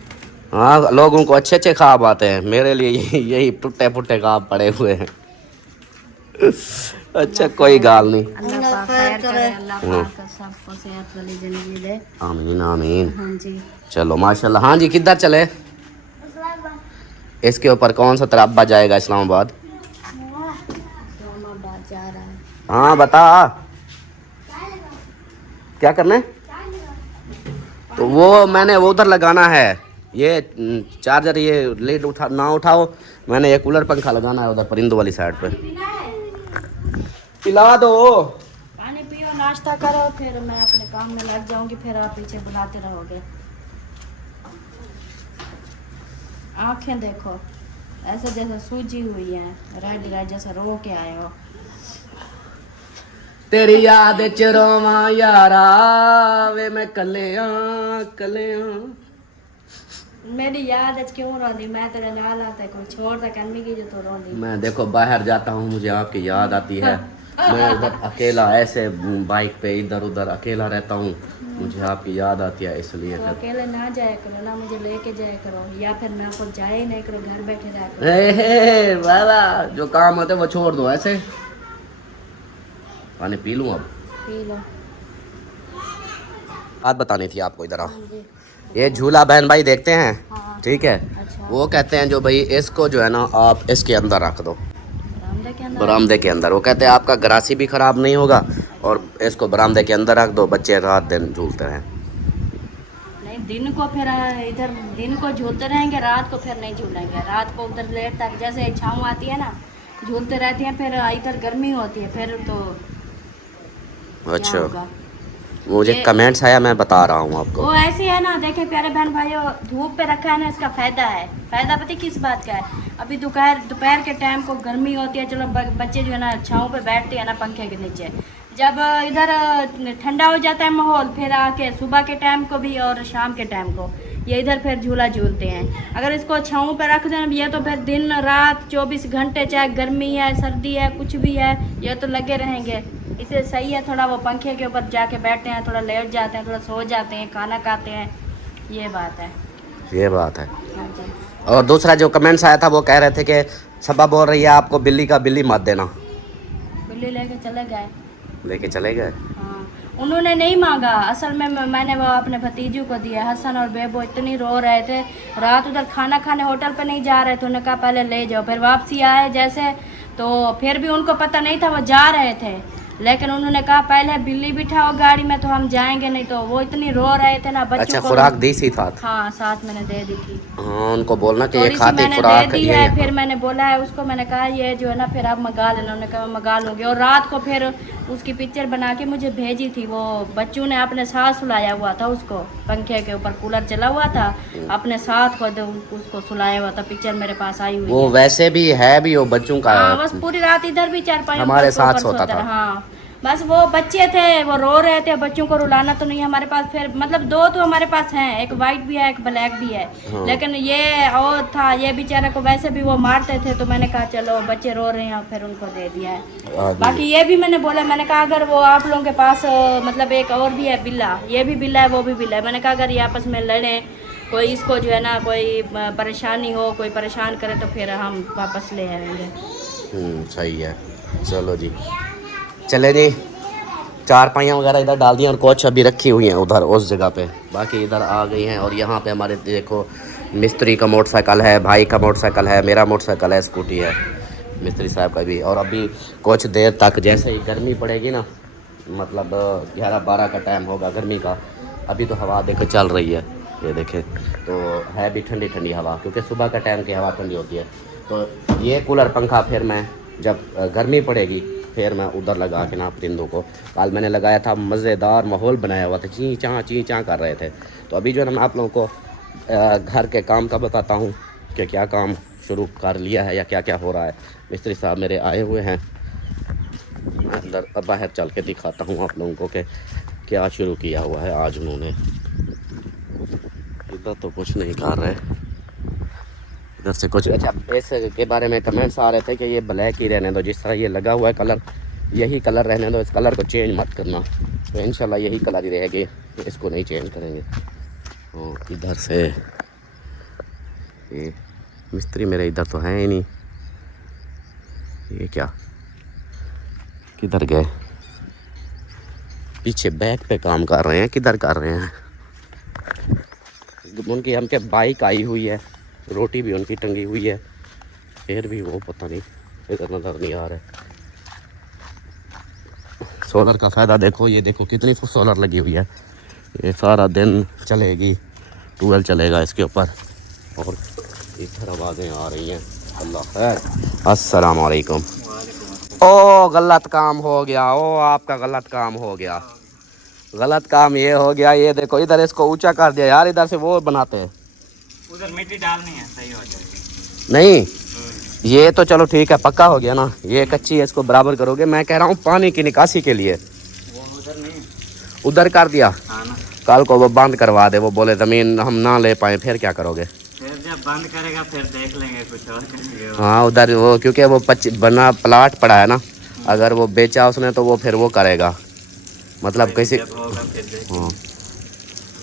हाँ, लोगों को अच्छे अच्छे ख्वाब आते हैं, मेरे लिए यही टूटे फुटे ख्वाब पड़े हुए हैं। अच्छा कोई गाल नहीं। अल्लाह पाक खैर करे, अल्लाह पाक सबको सेहत वाली जिंदगी दे। आमीन आमीन। हाँ जी। चलो माशाल्लाह। हाँ जी, किधर चले? इसके ऊपर कौन सा तराबा जाएगा? इस्लामाबाद। इस्लामाबाद जा रहा है। हाँ बता, क्या करना है? तो वो मैंने वो उधर लगाना है, ये चार्जर, ये लीड ना उठाओ, मैंने ये कूलर पंखा लगाना है उधर परिंदों वाली साइड पे। पिला दो। पानी पियो, नाश्ता करो, फिर मैं अपने काम में लग जाऊंगी, फिर आप पीछे बुलाते रहोगे। आंखें देखो ऐसे जैसे सूजी हुई है, रेड रेड जैसे रो के आए हो। तेरी याद च रोवा यारा वे मैं कलिया। मेरी याद आज क्यों रोंदी? मैं तेरे नाल आता कोई छोड़ ता कन्मी की जो तो रोंदी। मैं देखो बाहर जाता हूँ, मुझे आपकी याद आती है। मैं उधर अकेला ऐसे बाइक पे इधर उधर अकेला रहता हूँ, मुझे आपकी याद आती है, इसलिए तो फिर। अकेले ना जाया करो ना, मुझे लेके जाया करो, या फिर मैं खुद जाए ही नहीं करो, घर बैठे रहा करो। ए, वाला जो काम होते वो छोड़ दो ऐसे। पानी पी लूँ अब? P low. बात बतानी थी आपको, इधर आओ। हाँ जी। ये झूला बहन भाई देखते हैं, हाँ। ठीक है? अच्छा। वो कहते हैं जो भाई इसको जो है ना आप इसके अंदर रख दो, बरामदे के अंदर। बरामदे के अंदर। वो कहते हैं आपका गरासी भी खराब नहीं होगा, और इसको बरामदे के अंदर रख दो, बच्चे रात दिन झूलते रहें। नहीं, दिन को फिर इधर दिन को झूलते रहेंगे, रात को फिर नहीं झूलेंगे। रात को उधर लेट तक जैसे छाँव आती है ना, झूलते रहते हैं, फिर इधर गर्मी होती है, फिर तो क्या अच्छा, होगा? मुझे ये- कमेंट्स आया, मैं बता रहा हूँ आपको। वो ऐसे है ना, देखे प्यारे बहन भाइयों, धूप पे रखा है ना, इसका फायदा है। फायदा पता है किस बात का है? अभी दोपहर के टाइम को गर्मी होती है, चलो बच्चे जो है ना छाँव पे बैठते हैं ना पंखे के नीचे। जब इधर ठंडा हो जाता है माहौल, फिर आके सुबह के टाइम को भी और शाम के टाइम को ये इधर फिर झूला झूलते हैं। अगर इसको छाँव पे रख दें ये तो फिर दिन रात 24 घंटे, चाहे गर्मी है सर्दी है कुछ भी है, ये तो लगे रहेंगे। इसे सही है थोड़ा वो पंखे के ऊपर जाके बैठते हैं, थोड़ा लेट जाते हैं, थोड़ा सो जाते हैं, खाना खाते हैं, ये बात है। ये बात है। हाँ जी। और दूसरा जो कमेंट्स आया था वो कह रहे थे कि सबा बोल रही है आपको बिल्ली का बिल्ली मत देना। बिल्ली लेके चले गए। लेके चले गए। हाँ, उन्होंने नहीं मांगा, असल में मैंने वो अपने भतीजू को दिया। हसन और बेबो इतनी रो रहे थे, रात उधर खाना खाने होटल पे नहीं जा रहे थे, उन्होंने कहा पहले ले जाओ। फिर वापसी आए जैसे तो फिर भी उनको पता नहीं था वो जा रहे थे, लेकिन उन्होंने कहा पहले बिल्ली बिठाओ गाड़ी में तो हम जाएंगे, नहीं तो वो इतनी रो रहे थे ना बच्चों अच्छा, को। खुराक दी सी था। हाँ साथ मैंने दे दी थी। हाँ, उनको बोलना कि ये थोड़ी सी खाते मैंने खुराक दे दी ये है। फिर मैंने बोला है उसको, मैंने कहा ये जो है ना फिर आप मंगा लेना। उन्होंने कहा मंगा लूँगी। और रात को फिर उसकी पिक्चर बना के मुझे भेजी थी। वो बच्चों ने अपने साथ सुलाया हुआ था उसको, पंखे के ऊपर कूलर चला हुआ था, अपने साथ खुद उसको सुलाया हुआ था। पिक्चर मेरे पास आई हुई वो है। वैसे भी है भी वो बच्चों का। हाँ बस पूरी रात इधर भी चारपाई हमारे साथ सोता था। हाँ बस वो बच्चे थे, वो रो रहे थे, बच्चों को रुलाना तो नहीं हमारे पास। फिर मतलब दो तो हमारे पास हैं, एक वाइट भी है एक ब्लैक भी है। हाँ। लेकिन ये और था, ये बेचारे को वैसे भी वो मारते थे, तो मैंने कहा चलो बच्चे रो रहे हैं फिर उनको दे दिया है। बाकी ये भी मैंने बोला, मैंने कहा अगर वो आप लोगों के पास मतलब एक और भी है बिल्ला, ये भी बिल्ला है वो भी बिल्ला है, मैंने कहा अगर ये आपस में लड़े, कोई इसको जो है ना कोई परेशानी हो, कोई परेशान करे तो फिर हम वापस ले आएंगे। सही है। चलो जी, चले जी। चार पाइयाँ वगैरह इधर डाल दी और कोच अभी रखी हुई हैं उधर उस जगह पे, बाकी इधर आ गई हैं। और यहाँ पे हमारे देखो मिस्त्री का मोटरसाइकिल है, भाई का मोटरसाइकिल है, मेरा मोटरसाइकिल है, स्कूटी है, मिस्त्री साहब का भी। और अभी कुछ देर तक जैसे ही गर्मी पड़ेगी ना, मतलब 11-12 का टाइम होगा गर्मी का, अभी तो हवा देखे चल रही है, ये देखें तो है भी ठंडी ठंडी हवा, क्योंकि सुबह का टाइम की हवा ठंडी होती है। तो ये कूलर पंखा फिर मैं जब गर्मी पड़ेगी फिर मैं उधर लगा के ना परिंदों को, कल मैंने लगाया था, मज़ेदार माहौल बनाया हुआ था, ची चाँ कर रहे थे। तो अभी जो है ना मैं आप लोगों को घर के काम का बताता हूँ कि क्या काम शुरू कर लिया है या क्या क्या हो रहा है। मिस्त्री साहब मेरे आए हुए हैं, अंदर बाहर चल के दिखाता हूँ आप लोगों को कि क्या शुरू किया हुआ है आज उन्होंने। इधर तो कुछ नहीं कर रहे, इधर से कुछ। अच्छा, इसके बारे में कमेंट्स आ रहे थे कि ये ब्लैक ही रहने दो, जिस तरह ये लगा हुआ है कलर यही कलर रहने दो, इस कलर को चेंज मत करना। तो इंशाल्लाह यही कलर ही रहेगी, इसको नहीं चेंज करेंगे। और इधर से ये मिस्त्री मेरे इधर तो हैं ही नहीं, ये क्या किधर गए? पीछे बैक पे काम कर रहे हैं, किधर कर रहे हैं? उनकी हमके बाइक आई हुई है, रोटी भी उनकी टंगी हुई है, फिर भी वो पता नहीं इधर नजर नहीं आ रहा। सोलर का फ़ायदा देखो, ये देखो कितनी सोलर लगी हुई है, ये सारा दिन चलेगी, 12 चलेगा इसके ऊपर। और इधर आवाज़ें आ रही हैं, अल्लाह खैर। अस्सलाम वालेकुम। ओ गलत काम हो गया, ओ आपका गलत काम हो गया। गलत काम ये हो गया, ये देखो इधर इसको ऊंचा कर दिया यार, इधर से वो बनाते हैं, उधर मिट्टी डालनी है, सही हो जाएगी। नहीं ये तो चलो ठीक है, पक्का हो गया ना, ये कच्ची है, इसको बराबर करोगे। मैं कह रहा हूँ पानी की निकासी के लिए वो उधर नहीं, उधर कर दिया, हाँ ना। कल को वो बंद करवा दे, वो बोले ज़मीन हम ना ले पाए, फिर क्या करोगे? फिर जब बंद करेगा फिर देख लेंगे, कुछ और करेंगे। हाँ उधर वो, क्योंकि वो बना प्लाट पड़ा है ना, अगर वो बेचा उसने तो वो फिर वो करेगा, मतलब कैसे जब होगा फिर देखेंगे। हाँ,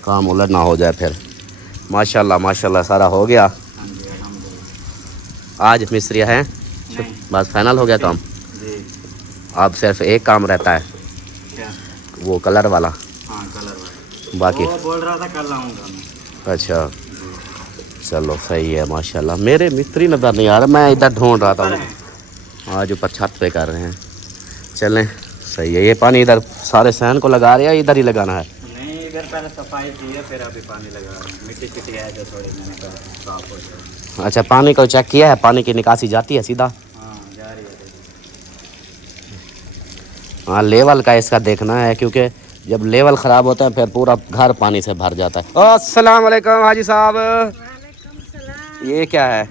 काम उलट ना हो जाए फिर। माशाल्लाह माशाल्लाह सारा हो गया। हाँ जी, अल्हम्दुलिल्लाह। आज मिस्त्री हैं, नहीं, बस फाइनल हो गया काम। जी। अब सिर्फ एक काम रहता है, क्या? वो कलर वाला, हाँ कलर वाला, बाकी वो बोल रहा था कल आऊँगा मैं। अच्छा चलो सही है माशाल्लाह। मेरे मिस्त्री नज़र नहीं आ रहा, मैं इधर ढूंढ रहा था, आज ऊपर छत पे कर रहे हैं। चलें सही है। ये पानी इधर सारे सहन को लगा रहे हैं, इधर ही लगाना है? नहीं, इधर पहले सफाई की है, फिर अभी पानी लगा रहा हूँ। मिट्टी चिट्टी है जो थोड़ी, मैंने कहा साफ हो जाए। अच्छा, पानी को चेक किया है, पानी की निकासी जाती है सीधा? हाँ जा रही है। हाँ लेवल का इसका देखना है, क्योंकि जब लेवल ख़राब होता है फिर पूरा घर पानी से भर जाता है। अस्सलाम वालेकुम हाजी साहब। ये क्या है?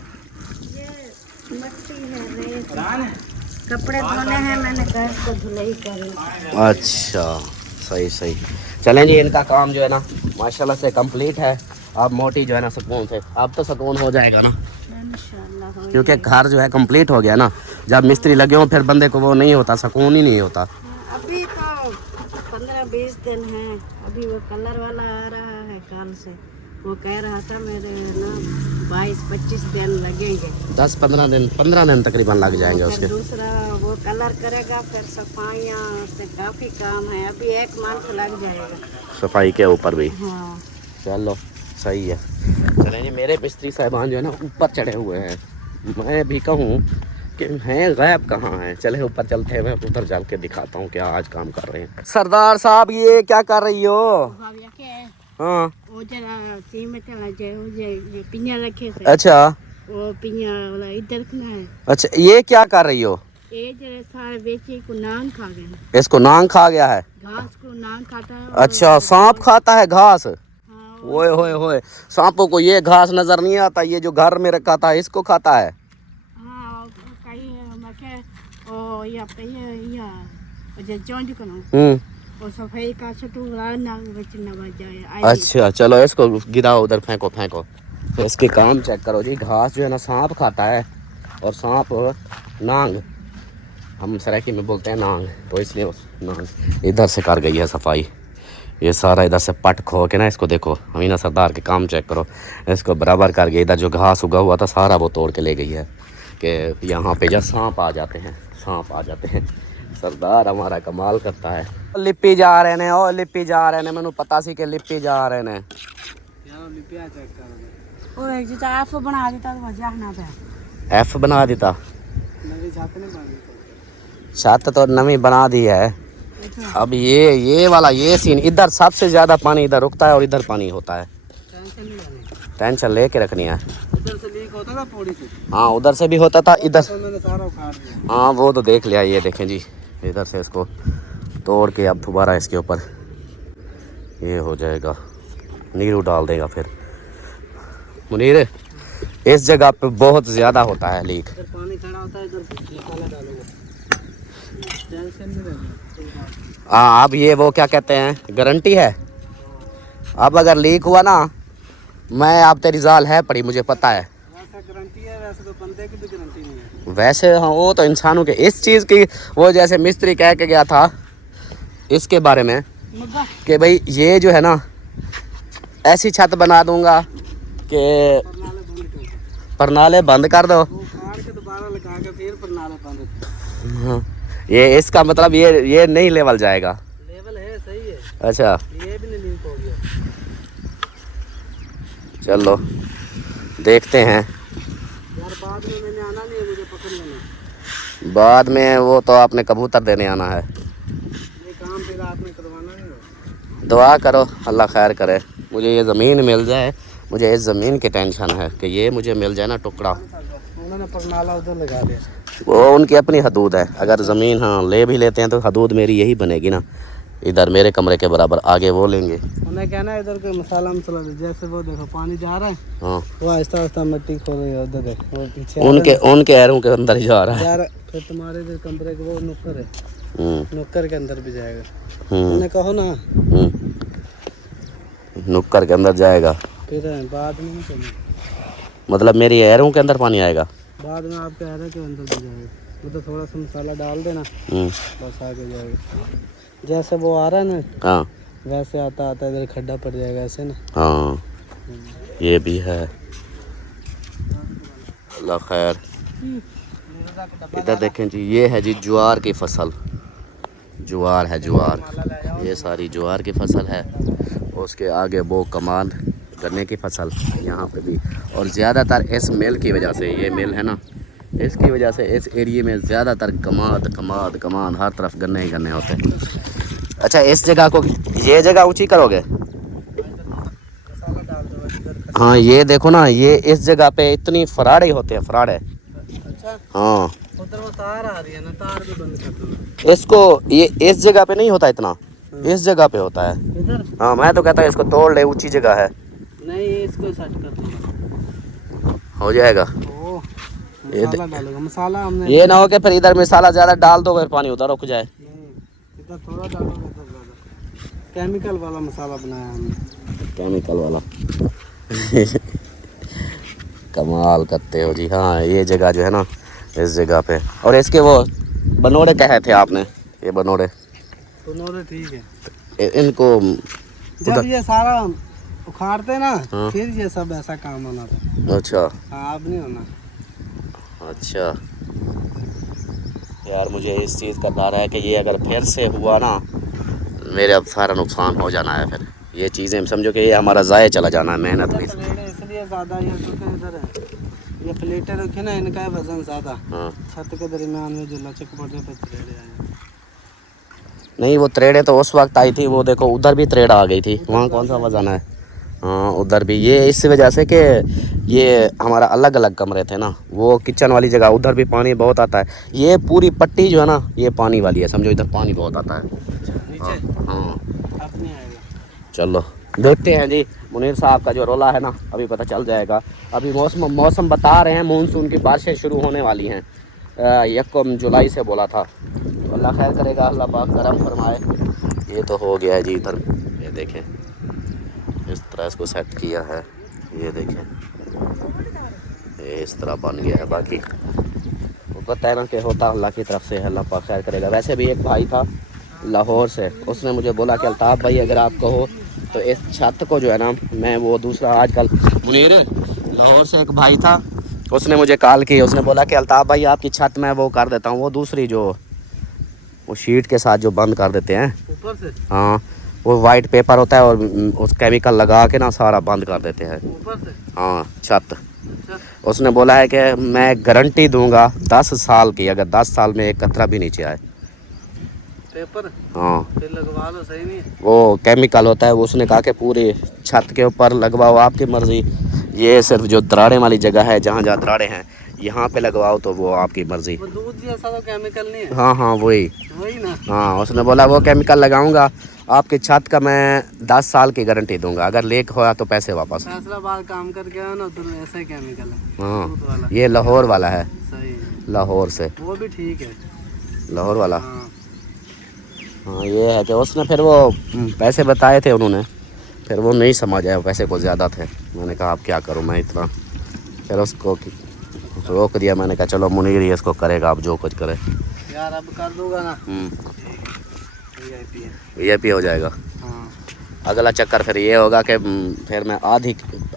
कपड़े धोने हैं, मैंने गैस को धुलाई करी। अच्छा सही सही। चलें जी, इनका काम जो है ना माशाल्लाह से कंप्लीट है। अब मोटी जो है ना सुकून से, अब तो सुकून हो जाएगा ना, इंशाल्लाह। क्योंकि घर जो है कंप्लीट हो गया ना। जब मिस्त्री लगे हो फिर बंदे को वो नहीं होता, सुकून ही नहीं होता। अभी तो 15-20 दिन है, अभी वो कलर वाला आ रहा है कल से। वो कह रहा था मेरे ना 22-25 दिन लगेंगे। 15 दिन तकरीबन लग जाएंगे फिर उसके। दूसरा वो कलर करेगा, फिर सफाइयाँ से काफ़ी काम है, अभी 1 मंथ लग जाएगा। सफाई के ऊपर भी। हाँ चलो सही है। चलें जी, मेरे मिस्त्री साहबान जो है ना ऊपर चढ़े हुए हैं। मैं भी कहूँ कि हैं गायब कहाँ हैं। चले ऊपर चलते हैं, मैं उधर चल के दिखाता हूँ क्या आज काम कर रहे हैं। सरदार साहब ये क्या कर रही हो? हाँ वो जरा सीमेंट वाला जो पिंजा रखे थे, अच्छा वो पिंजा वाला इधर रखना है। अच्छा, ये क्या कर रही हो? ये जरा सारे बेचे को नांग खा गए, इसको नांग खा गया है? घास को नांग खाता है। अच्छा, सांप खाता है घास? हाँ, ओए होए होए, सांपों को ये घास नजर नहीं आता, ये जो घर में रखा था इसको खाता है। हाँ, कहीं मैं क्या ओ या ये जो चोंज करो वो सफाई का छटू ना बच ना बच जाए। अच्छा चलो, इसको गिराओ उधर, फेंको फेंको। तो इसके काम चेक करो जी। घास जो है ना सांप खाता है, और सांप नांग, हम सराइकी में बोलते हैं नांग, तो इसलिए उस नांग इधर से कर गई है सफाई। ये सारा इधर से पट खो के ना, इसको देखो अमीना सरदार के काम चेक करो, इसको बराबर कर गई। इधर जो घास उगा हुआ था सारा वो तोड़ के ले गई है कि यहाँ पे जब सांप आ जाते हैं, सांप आ जाते हैं। सरदार हमारा कमाल करता है। लिपि जा रहे ने, ओ लिपि जा रहे ने, मैनू पता सी कि लिपि जा रहे ने। और एक जी एफ बना देता तो मजा आना था। एफ बना देता, छत तो नवी बना दी है। अब ये वाला ये सीन, इधर सबसे ज्यादा पानी इधर रुकता है और इधर पानी होता है। टेंशन लेके रखनी है। उधर से लीक होता था थोड़ी सी। हाँ उधर से भी होता था, इधर तो मैंने सारा उखाड़ दिया। हाँ वो तो देख लिया। ये देखें जी, इधर से इसको तोड़ के अब दोबारा इसके ऊपर ये हो जाएगा, नीरू डाल देगा। फिर मुनीर, इस जगह पे बहुत ज़्यादा होता है लीक। इधर पानी खड़ा होता है, इधर निकाला डालोगे, टेंशन नहीं रहती। हाँ, अब ये वो क्या कहते हैं, गारंटी है। अब अगर लीक हुआ ना, मैं आप तेरी जाल है पड़ी, मुझे पता है। वैसा गारंटी है, वैसे तो बंदे की भी गारंटी नहीं है। वैसे हाँ, वो तो इंसानों के इस चीज़ की, वो जैसे मिस्त्री कह के गया था इसके बारे में कि भाई ये जो है ना ऐसी छत बना दूंगा कि परनाले बंद कर दो। वो उखाड़ के दोबारा लगा के फिर परनाले बंद। हाँ, ये इसका मतलब ये नहीं लेवल जाएगा। लेवल है, सही है। अच्छा ये भी नहीं लीक हो गया। चलो देखते हैं। यार बाद में मैंने आना नहीं है, मुझे पकड़ लेना। बाद में वो तो आपने कबूतर देने आना है। ये काम फिर आपने करवाना नहीं हो। दुआ करो अल्लाह खैर करे, मुझे ये ज़मीन मिल जाए। मुझे इस ज़मीन की टेंशन है कि ये मुझे मिल जाए ना टुकड़ा। उन्होंने परनाला उधर लगा दिया। वो उनकी अपनी हदूद है। अगर ज़मीन हाँ ले भी लेते हैं तो हदूद मेरी यही बनेगी ना, इधर मेरे कमरे के बराबर, आगे वो लेंगे। उन्हें कहना है इधर के मसाला दे, जैसे वो देखो पानी जा रहा है, हाँ वो आहिस्ता आहिस्ता मिट्टी खो रही है। उधर देखो वो पीछे उनके एरों के अंदर ही जा रहा है। यार फिर तुम्हारे इधर कमरे के वो नुक्कर है, नुक्कर के अंदर भी जाएगा। हम्म, उन्हें कहो ना, नुक्कर के अंदर जाएगा। फिर बाद में नहीं करना, मतलब मेरी एरों के अंदर पानी आएगा। बाद में आपके एरे के अंदर भी जाएगा। वो तो थोड़ा सा मसाला डाल देना, बस आगे जाएगा। जैसे वो आ रहा है ना, हाँ वैसे आता आता इधर खड्डा पड़ जाएगा ऐसे ना। हाँ ये भी है। अल्लाह खैर। इधर देखें जी, ये है जी ज्वार की फसल। ज्वार है, ज्वार, ये सारी ज्वार की फसल है। उसके आगे वो कमान गन्ने की फसल यहाँ पे भी। और ज़्यादातर इस मिल की वजह से, ये मिल है ना, इसकी वजह से इस एरिए में ज़्यादातर कमान हर तरफ गन्ने ही गन्ने होते हैं। अच्छा, इस जगह को, ये जगह ऊंची करोगे? हाँ ये देखो ना, ये इस जगह पे इतनी फराड़े होते हैं, फराड़े। अच्छा, हाँ उधर वो तार आ रही है ना, तार भी बंद कर दो। इसको, ये इस जगह पे नहीं होता इतना, इस जगह पे होता है। इधर हाँ मैं तो कहता हूँ इसको तोड़ ले, ऊंची जगह है। नहीं, इसको सेट कर दो, हो जाएगा। ओ मसाला डालेगा। मसाला हमने ये ना हो कि फिर इधर मसाला ज़्यादा डाल दो, फिर पानी उधर रुक जाए। नहीं, इधर थोड़ा डालोगे, इधर ज़्यादा। केमिकल वाला मसाला बनाया हमने। केमिकल वाला, कमाल करते हो जी। हाँ ये जगह जो है ना, इस जगह पे। और इसके वो बनोड़े कहे थे आपने, ये बनोड़े उन्होंने ठीक है। इनको जब ये सारा उखाड़ते ना हाँ। फिर ये सब ऐसा काम होना था। अच्छा हाँ अब नहीं होना। अच्छा यार, मुझे इस चीज़ का डर है कि ये अगर फिर से हुआ ना, मेरे अब सारा नुकसान हो जाना है। फिर ये चीज़ें समझो कि ये हमारा ज़ाया चला जाना है, मेहनत भी। प्लेटें इसलिए ज़्यादा ये क्योंकि इधर है, ये प्लेटें रखे ना, इनका है वजन ज़्यादा। हाँ छत के दरमियान में जो लचक पड़ने पर त्रेड़े आए। नहीं, वो त्रेड़े तो उस वक्त आई थी, वो देखो उधर भी त्रेड़ आ गई थी। वहाँ कौन सा वजन है? हाँ उधर भी। ये इस वजह से कि ये हमारा अलग अलग कमरे थे ना, वो किचन वाली जगह, उधर भी पानी बहुत आता है। ये पूरी पट्टी जो है ना, ये पानी वाली है, समझो इधर पानी बहुत आता है। नीचे हाँ अब नहीं आएगा। चलो देखते हैं जी। मुनीर साहब का जो रोला है ना, अभी पता चल जाएगा। अभी मौसम बता रहे हैं मानसून की बारिशें शुरू होने वाली हैं, 1 जुलाई से बोला था। तो अल्लाह खैर करेगा, अल्लाह पाक करम फरमाए। ये तो हो गया है जी इधर, ये देखें इस तरह इसको सेट किया है, ये देखें ये इस तरह बन गया है। बाकी वो पता है ना कि होता अल्लाह की तरफ से है, अल्लाह पाक खैर करेगा। वैसे भी एक भाई था लाहौर से, उसने मुझे बोला कि अल्ताफ़ भाई अगर आप कहो तो इस छत को जो है ना, मैं वो दूसरा आजकल मुनीर लाहौर से एक भाई था, उसने मुझे कॉल की, उसने बोला कि अल्ताफ़ भाई आपकी छत मैं वो कर देता हूँ, वो दूसरी जो वो शीट के साथ जो बंद कर देते हैं। ऊपर से हाँ वो वाइट पेपर होता है और उस केमिकल लगा के ना सारा बंद कर देते हैं। ऊपर से हाँ छत। उसने बोला है कि मैं गारंटी दूंगा 10 साल की, अगर 10 साल में एक कतरा भी नीचे आए। पेपर हाँ फिर लगवा लो, सही नहीं है। वो केमिकल होता है, वो उसने कहा कि पूरी छत के ऊपर लगवाओ, आपकी मर्ज़ी। ये सिर्फ जो दराड़े वाली जगह है, जहाँ जहाँ दराड़े हैं, यहाँ पे लगवाओ तो वो आपकी मर्ज़ी। वो दूध जैसा तो केमिकल नहीं है। हाँ हाँ वही। वही ना। हाँ उसने बोला वो केमिकल लगाऊंगा, आपकी छत का मैं 10 साल की गारंटी दूंगा, अगर लीक हुआ तो पैसे वापस। फैसलाबाद काम करके आया ना, तो ऐसा ही केमिकल है। दूध वाला। हाँ ये लाहौर वाला है, सही। लाहौर से। वो भी ठीक है। लाहौर वाला। हाँ। हाँ ये है कि उसने फिर वो पैसे बताए थे उन्होंने, फिर वो नहीं समझ आया, पैसे को ज़्यादा थे। मैंने कहा अब क्या करूँ मैं इतना, फिर उसको रोक दिया। मैंने कहा चलो मुनीर ही इसको करेगा, अब जो कुछ करे। यार अब कर दूंगा ना। VIP हो जाएगा। हाँ। अगला चक्कर फिर ये होगा कि फिर मैं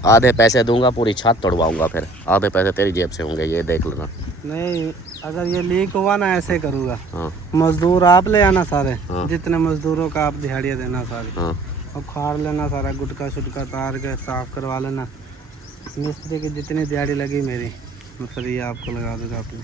आधे पैसे दूंगा, पूरी छत तोड़वाऊंगा, फिर आधे पैसे तेरी जेब से होंगे, ये देख लेना। नहीं अगर ये लीक हुआ ना, ऐसे करूँगा। हाँ मजदूर आप ले आना सारे। हाँ। जितने मजदूरों का आप दिहाड़ियाँ देना सारी। हाँ और खाड़ लेना सारा, गुटका शुटका तार के साफ करवा लेना। मिस्त्री की जितनी दिहाड़ी लगी मेरी, मैं फिर ये आपको लगा दूँगा अपनी।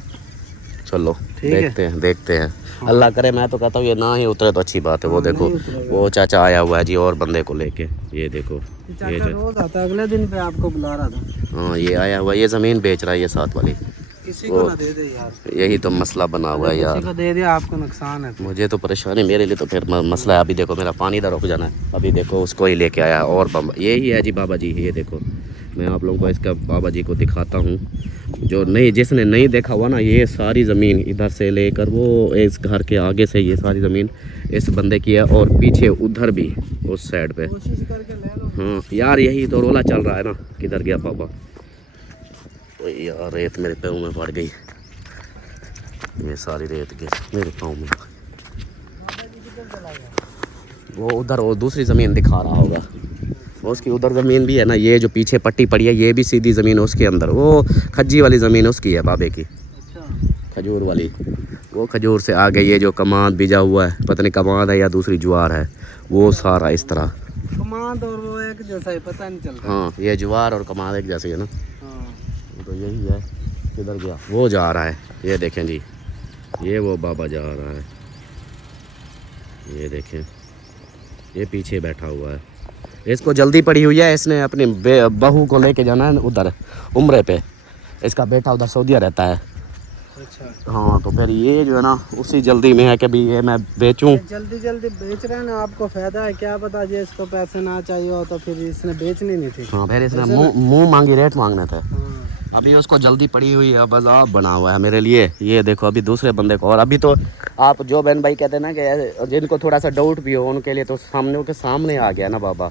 चलो ठीक है। देखते हैं। अल्लाह करे, मैं तो कहता हूँ ये ना ही उतरे तो अच्छी बात है। वो देखो वो चाचा आया हुआ है जी और बंदे को लेके, ये देखो ये चाचा रोज आता है, अगले दिन पे आपको बुला रहा था। हाँ ये आया हुआ, ये ज़मीन बेच रहा है, ये साथ वाली। किसी को ना दे दे यार, यही तो मसला बना हुआ है यार। किसी को दे दिया आपको नुकसान है। मुझे तो परेशानी, मेरे लिए तो फिर मसला है। अभी देखो मेरा पानी इधर रुक जाना है, अभी देखो उसको ही लेके आया। और यही है जी बाबा जी, ये देखो मैं आप लोगों को इसका बाबा जी को दिखाता हूँ। जो नहीं, जिसने नहीं देखा हुआ ना, ये सारी ज़मीन इधर से लेकर वो इस घर के आगे से ये सारी ज़मीन इस बंदे की है, और पीछे उधर भी उस साइड पे। कोशिश करके ले लो। हाँ यार यही तो रोला चल रहा है ना, किधर गया पापा। तो यार रेत मेरे पाँव में पड़ गई, ये सारी रेत गई मेरे पाँव में। वो उधर वो दूसरी ज़मीन दिखा रहा होगा, उसकी उधर ज़मीन भी है ना, ये जो पीछे पट्टी पड़ी है ये भी सीधी ज़मीन उसके अंदर, वो खज्जी वाली ज़मीन उसकी है बाबे की, अच्छा। खजूर वाली। वो खजूर से आगे ये जो कमाद बीजा हुआ है, पता नहीं कमाद है या दूसरी ज्वार है, वो सारा इस तरह। कमांड और वो एक जैसा ही, पता नहीं चलता। हाँ ये ज्वार और कमाद एक जैसी है ना। हाँ। तो यही है। किधर गया वो, जा रहा है, ये देखें जी, ये वो बाबा जा रहा है, ये देखें ये पीछे बैठा हुआ है। इसको जल्दी पड़ी हुई है, इसने अपनी बहू को लेके जाना है उधर उम्रे पे। इसका बेटा उधर सऊदीया रहता है। अच्छा। हाँ तो फिर ये जो है ना उसी जल्दी में है कि भी ये मैं बेचूं। जल्दी जल्दी बेच रहे हैं ना, आपको फायदा है। क्या पता जी इसको पैसे ना चाहिए हो तो फिर इसने बेचनी नहीं थी। हाँ फिर इसने मुंह मांगी रेट मांगने थे। हाँ। अभी उसको जल्दी पड़ी हुई है, बस आप बना हुआ है मेरे लिए। ये देखो अभी दूसरे बंदे को, और अभी तो आप जो बहन भाई कहते हैं ना कि जिनको थोड़ा सा डाउट भी हो उनके लिए तो सामने के सामने आ गया ना बाबा।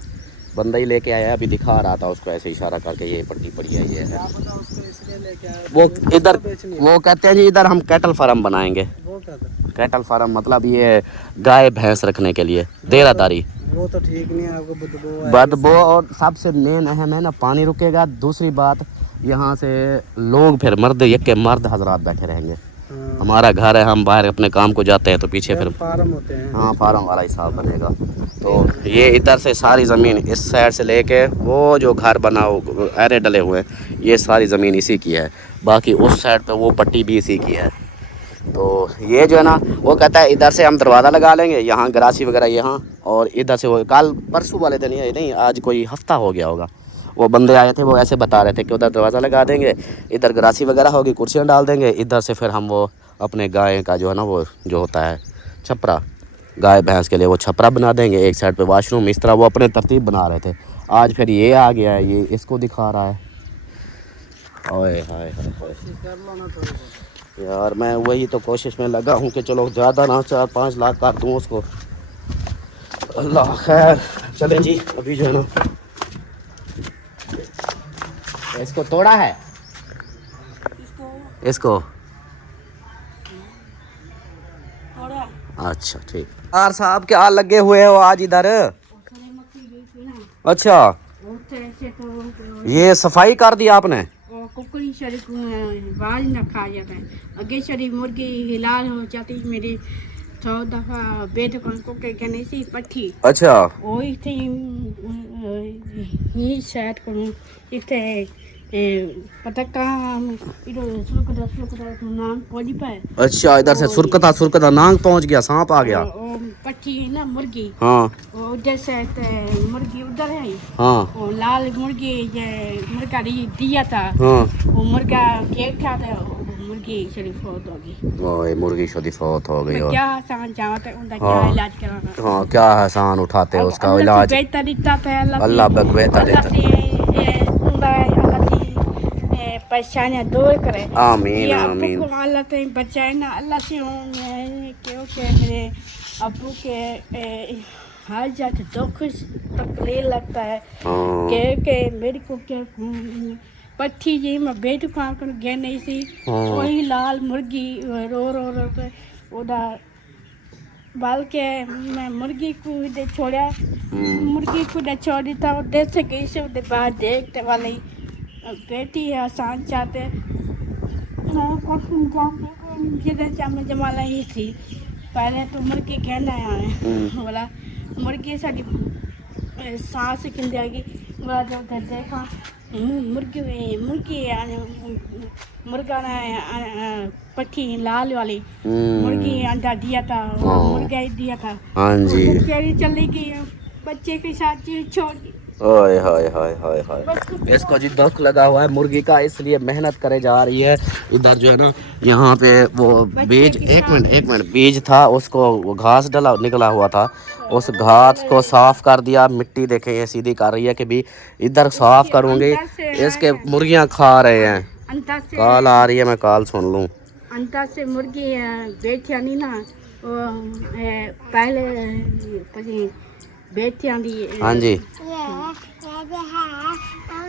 बंदा ही लेके आया, अभी दिखा रहा था उसको ऐसे इशारा करके, ये पट्टी पड़ी है, ये है। क्या पता उसको इसलिए लेके आया, वो इधर बेचनी है। वो कहते हैं जी इधर हम कैटल फार्म बनाएंगे। वो क्या था? कैटल फार्म मतलब ये गाय भैंस रखने के लिए, देरादारी। वो तो ठीक नहीं है, आपको बदबू है। बदबू, और सबसे मेन अहम है ना पानी रुकेगा। दूसरी बात यहाँ से लोग फिर मर्द यक्के मर्द हजरात बैठे रहेंगे। हाँ, हमारा घर है, हम बाहर अपने काम को जाते हैं तो पीछे फिर फार्म होते हैं। हाँ फार्म वाला हिसाब बनेगा। तो ये इधर से सारी ज़मीन इस साइड से लेके वो जो घर बना एरे डले हुए हैं, ये सारी ज़मीन इसी की है। बाकी उस साइड पे वो पट्टी भी इसी की है। तो ये जो है ना, वो कहता है इधर से हम दरवाज़ा लगा लेंगे, यहाँ गरासी वगैरह यहाँ, और इधर से वो कल परसों वाले दिन, ये नहीं आज कोई हफ्ता हो गया होगा, वो बंदे आए थे, वो ऐसे बता रहे थे कि उधर दरवाज़ा लगा देंगे, इधर गरासी वगैरह होगी, कुर्सियाँ डाल देंगे, इधर से फिर हम वो अपने गाय का जो है ना वो जो होता है छपरा, गाय भैंस के लिए वो छपरा बना देंगे, एक साइड पे वॉशरूम, इस तरह वो अपने तरतीब बना रहे थे। आज फिर ये आ गया है, ये इसको दिखा रहा है। ओए हाय हाय हाय यार, मैं वही तो कोशिश में लगा हूँ कि चलो ज़्यादा ना 4-5 लाख कर दूँ उसको। अल्लाह खैर, चलें जी। अभी जो है ना इसको तोड़ा है, इसको अच्छा ठीक। यार साहब क्या लगे हुए हो आज इधर? अच्छा, ये सफाई कर दी आपने? कुकड़ी शरीक बाज न खा जाता है। अगे शरीक मुर्गी हिलाल हो जाती मेरी 100 दफा बेट को कहने सी पट्टी। अच्छा, वो इथे ही शायद को इथे पता कहाँ इधर सुरकदा नाम पहुंची पाए। अच्छा इधर से सुरकता नांग पहुंच गया, सांप आ गया। पट्टी है ना मुर्गी, हाँ वो जैसे मुर्गी उधर है। हाँ वो लाल मुर्गी मुर्गा दिया था। हाँ, वो मुर्गा केक था तो मुर्गी शरीफ फौत होगी। ओए मुर्गी शुदी फौत हो गई। और क्या आसान चाहते उनका क्या हाँ। इलाज कराना। हाँ क्या एहसान उठाते हैं उसका इलाज। बेहतर देता था अल्लाह बेहतर देता परेशानियाँ दूर करे। आमीन आमीन। अल्लाह ते बचाए ना, अल्लाह से क्योंकि मेरे अबू के हाल जाके दुख तकलीफ लगता है कि मेरे को क्या पट्टी जी मैं बेट खा कर गए नहीं सी। वही लाल मुर्गी रो पे उदा बाल के मैं मुर्गी को दे छोड़ा, मुर्गी को दे छोड़ी था दे से गई से उधर बाहर देखते वाले बेटी है आसान चाहते मैं जमाला ही थी। पहले तो मुर्गी कहना है बोला मुर्गी साड़ी सांस किन जाएगी, बोला जब देखा मुर्गी मुर्गा ने पट्टी लाल वाली मुर्गी अंडा दिया था, मुर्गा ही दिया था। हाँ जी, चली गई बच्चे के साथ छोड़ दी। ओए हाय हाय हाय हाय। इसको जी दुख लगा हुआ है मुर्गी का, इसलिए मेहनत करे जा रही है। इधर जो है ना यहाँ पे वो बीज, एक मिनट बीज था, उसको वो घास डला निकला हुआ था, उस घास को साफ कर दिया। मिट्टी देखे ये सीधी कर रही है कि भी इधर साफ करूँगी, इसके मुर्गियाँ खा रहे हैं। कॉल आ रही है, मैं कॉल सुन लूँ। अंतर से मुर्गी बेटिया नहीं ना वो पहले बेटिया दी। हाँ जी,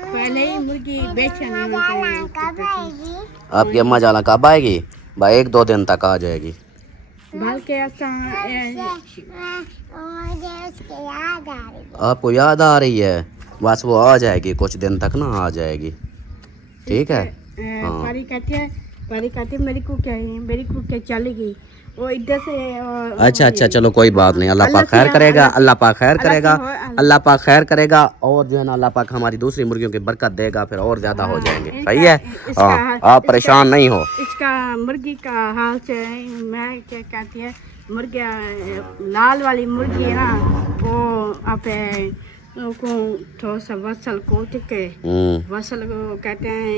पहले ही मुर्गी बेटिया नहीं। आपकी अम्मा जाना कब आएगी? भाई 1-2 दिन तक आ जाएगी। बल्कि आपको याद आ रही है? बस वो आ जाएगी कुछ दिन तक ना, आ जाएगी। ठीक है। परी कहती मेरी को क्या चली गई वो इधर से। अच्छा चलो कोई बात नहीं, अल्लाह पाक खैर करेगा, अल्लाह पाक खैर करेगा, अल्लाह पाक खैर करेगा। और जो है ना अल्लाह पाक हमारी दूसरी मुर्गियों की बरकत देगा, फिर और ज्यादा हो जाएंगे। सही है, हाँ आप परेशान नहीं हो। इसका मुर्गी का हाल से मैं क्या कहती है, मुर्गिया लाल वाली मुर्गी है ना वो आप को थोड़ा सा वसल कोट के, वसल को कहते हैं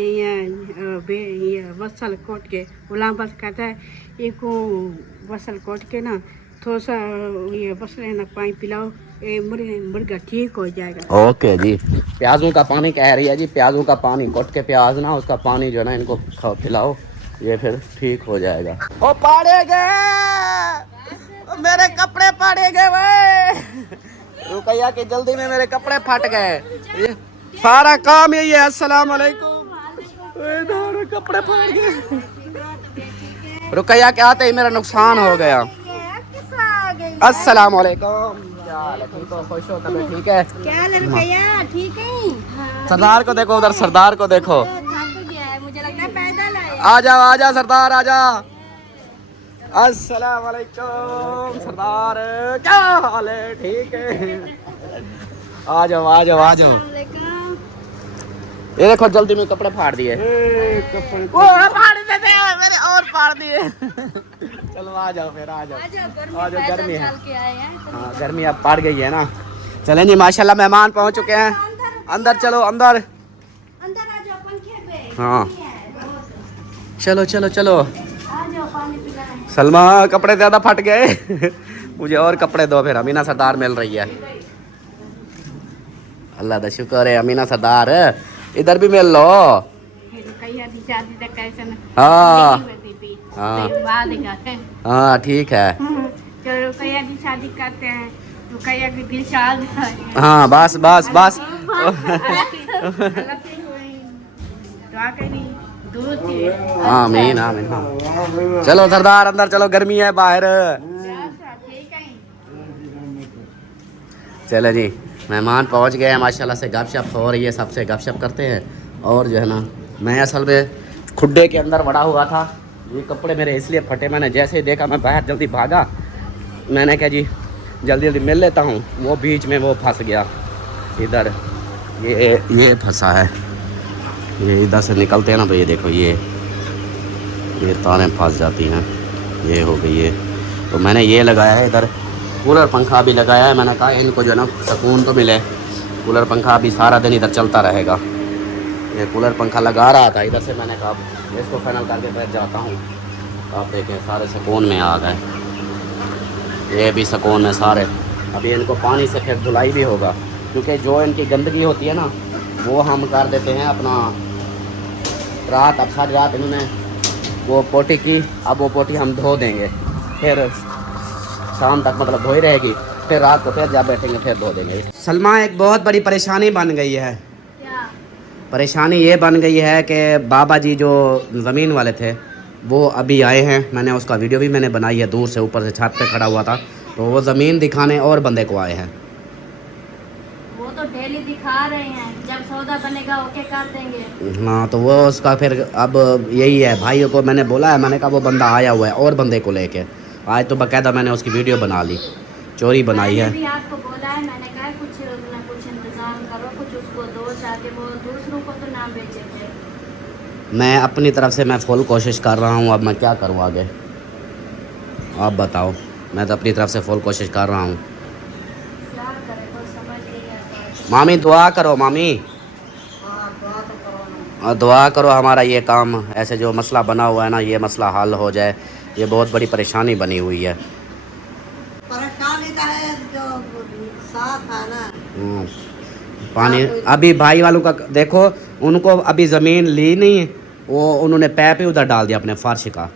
ये वसल कोट के, गुलाम बस कहता है ये को वसल कोट के ना थोड़ा सा ये वसल ना पानी पिलाओ, ये मुर्गा ठीक हो जाएगा। ओके जी। प्याजों का पानी कह रही है जी, प्याजों का पानी कोट के प्याज ना, उसका पानी जो है ना इनको पिलाओ, ये फिर ठीक हो जाएगा। ओ पाड़े गए मेरे कपड़े, पाड़े गए भाई। रुकैया कि जल्दी में मेरे कपड़े फट गए। ये सारा काम यही है। अस्सलाम वालेकुम। इधर कपड़े फट गए। रुकैया के आते ही मेरा नुकसान हो गया। अस्सलाम वालेकुम। क्या हाल है? ठीक हो? खुश हो? तबीयत ठीक है? क्या हाल है रुकैया? ठीक है? सरदार को देखो, उधर सरदार को देखो। थक गया है, मुझे लगता है पैदल आए। आ जा सरदार आ जा। अस्सलाम वालेकुम सरदार, क्या हाल है? ठीक है? आ जाओ आ जाओ आ जाओ। ये देखो जल्दी में कपड़े फाड़ दिए। वो फाड़ देते हैं मेरे और फाड़ दिए। चलो आ जाओ फिर आ जाओ गर्मी है। हाँ गर्मी अब पड़ गई है ना। चलें जी माशाल्लाह मेहमान पहुंच चुके हैं। अंदर चलो अंदर। अंदर आ जाओ पंखे पे। हाँ चलो चलो चलो। आ जाओ पानी पिलाएं। सलमा कपड़े ज़्यादा फट गए। मुझे और कपड़े दो फिर। अमीना सरदार मिल रही है। अल्लाह का शुक्र है अमीना सरदार इधर भी मिल लो। हाँ हाँ ठीक है। चलो रुकैया की शादी करते हैं। रुकैया की दिल शाद। हाँ बस बस बस। आमीन आमीन। हाँ चलो सरदार अंदर चलो, गर्मी है बाहर। चलो जी मेहमान पहुंच गए हैं माशाल्लाह से। गपशप हो रही है, सबसे गपशप करते हैं। और जो है ना मैं असल में खुड्डे के अंदर बड़ा हुआ था। ये कपड़े मेरे इसलिए फटे, मैंने जैसे ही देखा मैं बाहर जल्दी भागा। मैंने कहा जी जल्दी जल्दी मिल लेता हूँ। वो बीच में वो फंस गया इधर। ये फंसा है। ये इधर से निकलते हैं ना तो ये देखो ये तारें फंस जाती हैं। ये हो गई है। तो मैंने ये लगाया है इधर। कूलर पंखा भी लगाया है। मैंने कहा इनको जो है ना सुकून तो मिले। कूलर पंखा अभी सारा दिन इधर चलता रहेगा। ये कूलर पंखा लगा रहा था इधर से। मैंने कहा इसको फाइनल करके बैठ जाता हूँ। आप देखें सारे सुकून में आ गए। ये भी सुकून में सारे। अभी इनको पानी से फिर धुलाई भी होगा, क्योंकि जो इनकी गंदगी होती है ना वो हम कर देते हैं अपना। रात अब सारी रात इन्होंने वो पोटी की, अब वो पोटी हम धो देंगे। फिर शाम तक मतलब धोई रहेगी। फिर रात को फिर जब बैठेंगे फिर धो देंगे। सलमा एक बहुत बड़ी परेशानी बन गई है। क्या? परेशानी ये बन गई है कि बाबा जी जो ज़मीन वाले थे वो अभी आए हैं। मैंने उसका वीडियो भी मैंने बनाई है। दूर से ऊपर से छत पे खड़ा हुआ था तो वो ज़मीन दिखाने और बंदे को आए हैं। वो तो डेली दिखा रहे हैं, जब सौदा बनेगा ओके कर देंगे। हाँ तो वो उसका फिर अब यही है। भाइयों को मैंने बोला है, मैंने कहा वो बंदा आया हुआ है और बंदे को लेके आज। तो बाकायदा मैंने उसकी वीडियो बना ली, चोरी बनाई है। मैंने भी आपको बोला है, मैंने कहा कुछ ना कुछ इंतजाम करो, कुछ उसको दो ताकि वो दूसरों को तो ना बेचेंगे। मैं अपनी तरफ से मैं फुल कोशिश कर रहा हूँ। अब मैं क्या करूँ आगे आप बताओ। मैं तो अपनी तरफ से फुल कोशिश कर रहा हूँ। क्या करें कोई समझ नहीं आता। मामी दुआ करो मामी। दुआ करो हमारा ये काम ऐसे जो मसला बना हुआ है ना ये मसला हल हो जाए। ये बहुत बड़ी परेशानी बनी हुई है। परेशानी का है जो साथ है ना। पानी अभी भाई वालों का देखो, उनको अभी ज़मीन ली नहीं है। वो उन्होंने पैप ही उधर डाल दिया अपने फर्श का,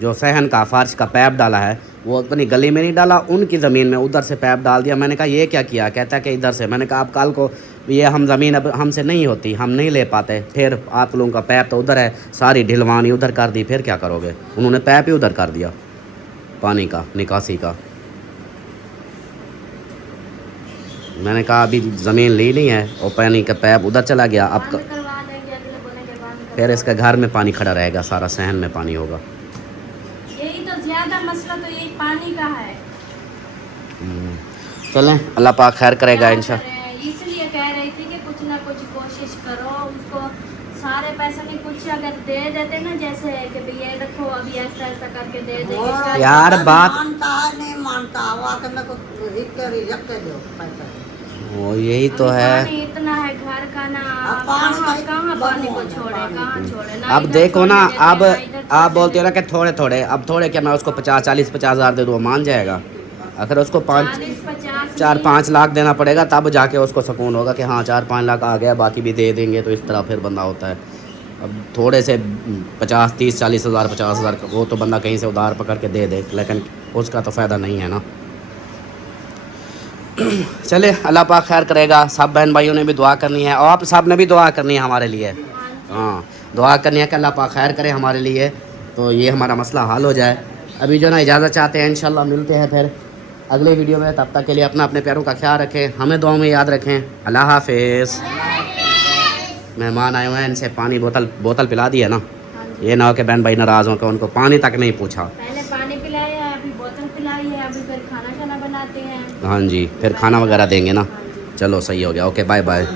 जो सहन का फर्श का पैप डाला है वो अपनी गली में नहीं डाला, उनकी ज़मीन में उधर से पैप डाल दिया। मैंने कहा ये क्या किया? कहता है कि इधर से। मैंने कहा आप कल को ये हम ज़मीन अब हमसे नहीं होती, हम नहीं ले पाते। फिर आप लोगों का पैप तो उधर है, सारी ढिलवानी उधर कर दी, फिर क्या करोगे? उन्होंने पैप ही उधर कर दिया पानी का, निकासी का। मैंने कहा अभी ज़मीन ली नहीं है और पानी का पैप उधर चला गया। अब करवा देंगे, अगले बोलेंगे बंद फिर इसके घर में पानी खड़ा रहेगा, सारा सहन में पानी होगा। यही तो ज़्यादा मसला तो यही पानी का है। चलें अल्लाह पाक खैर करेगा इंशाल्लाह। इसलिए कह रही थी कि कुछ ना कुछ कोशिश करो। उसको सारे पैसे नहीं, कुछ अगर दे देते ना, जैसे कि भैया ये रखो अभी ऐसा ऐसा करके दे देंगे। यार बात मानता है नहीं मानता, वो आके मेरे को रिक दो पैसा। वो यही तो अभी है। पानी इतना है घर का ना, अब पानी कहाँ का पानी को बंद छोड़े, पानी कहाँ को। छोड़े ना। अब इधर देखो ना, छोड़ने देते अब हैं, ना इधर आप छोड़ने बोलते हो ना कि थोड़े थोड़े, अब थोड़े क्या मैं उसको 50-40-50 हज़ार दे दूँ, मान जाएगा? अगर उसको 40-50 4-5 लाख देना पड़ेगा तब जाके उसको सुकून होगा कि हाँ 4-5 लाख आ गया, बाकी भी दे देंगे। तो इस तरह फिर बंदा होता है। अब थोड़े से 50-30-40 हज़ार 50 हज़ार वो तो बंदा कहीं से उधार पकड़ के दे दे, लेकिन उसका तो फ़ायदा नहीं है ना। चले, अल्लाह पाक खैर करेगा। सब बहन भाइयों ने भी दुआ करनी है और आप सब ने भी दुआ करनी है हमारे लिए। हाँ, दुआ करनी है कि अल्लाह पाक खैर करे हमारे लिए, तो ये हमारा मसला हल हो जाए। अभी जो ना इजाज़त चाहते हैं, इंशाल्लाह मिलते हैं फिर अगले वीडियो में। तब तक के लिए अपना अपने प्यारों का ख्याल रखें, हमें दुआ में याद रखें। अल्लाह हाफिज़। मेहमान आए हुए हैं, इनसे पानी बोतल पिला दी है ना, ये ना हो कि बहन भाई नाराज़ हों कि उनको पानी तक नहीं पूछा। पहले पानी पिलाया है, अभी बोतल पिलाई है, अभी फिर खाना बनाते हैं। हाँ जी, फिर खाना वगैरह देंगे ना। चलो सही हो गया, ओके बाय बाय।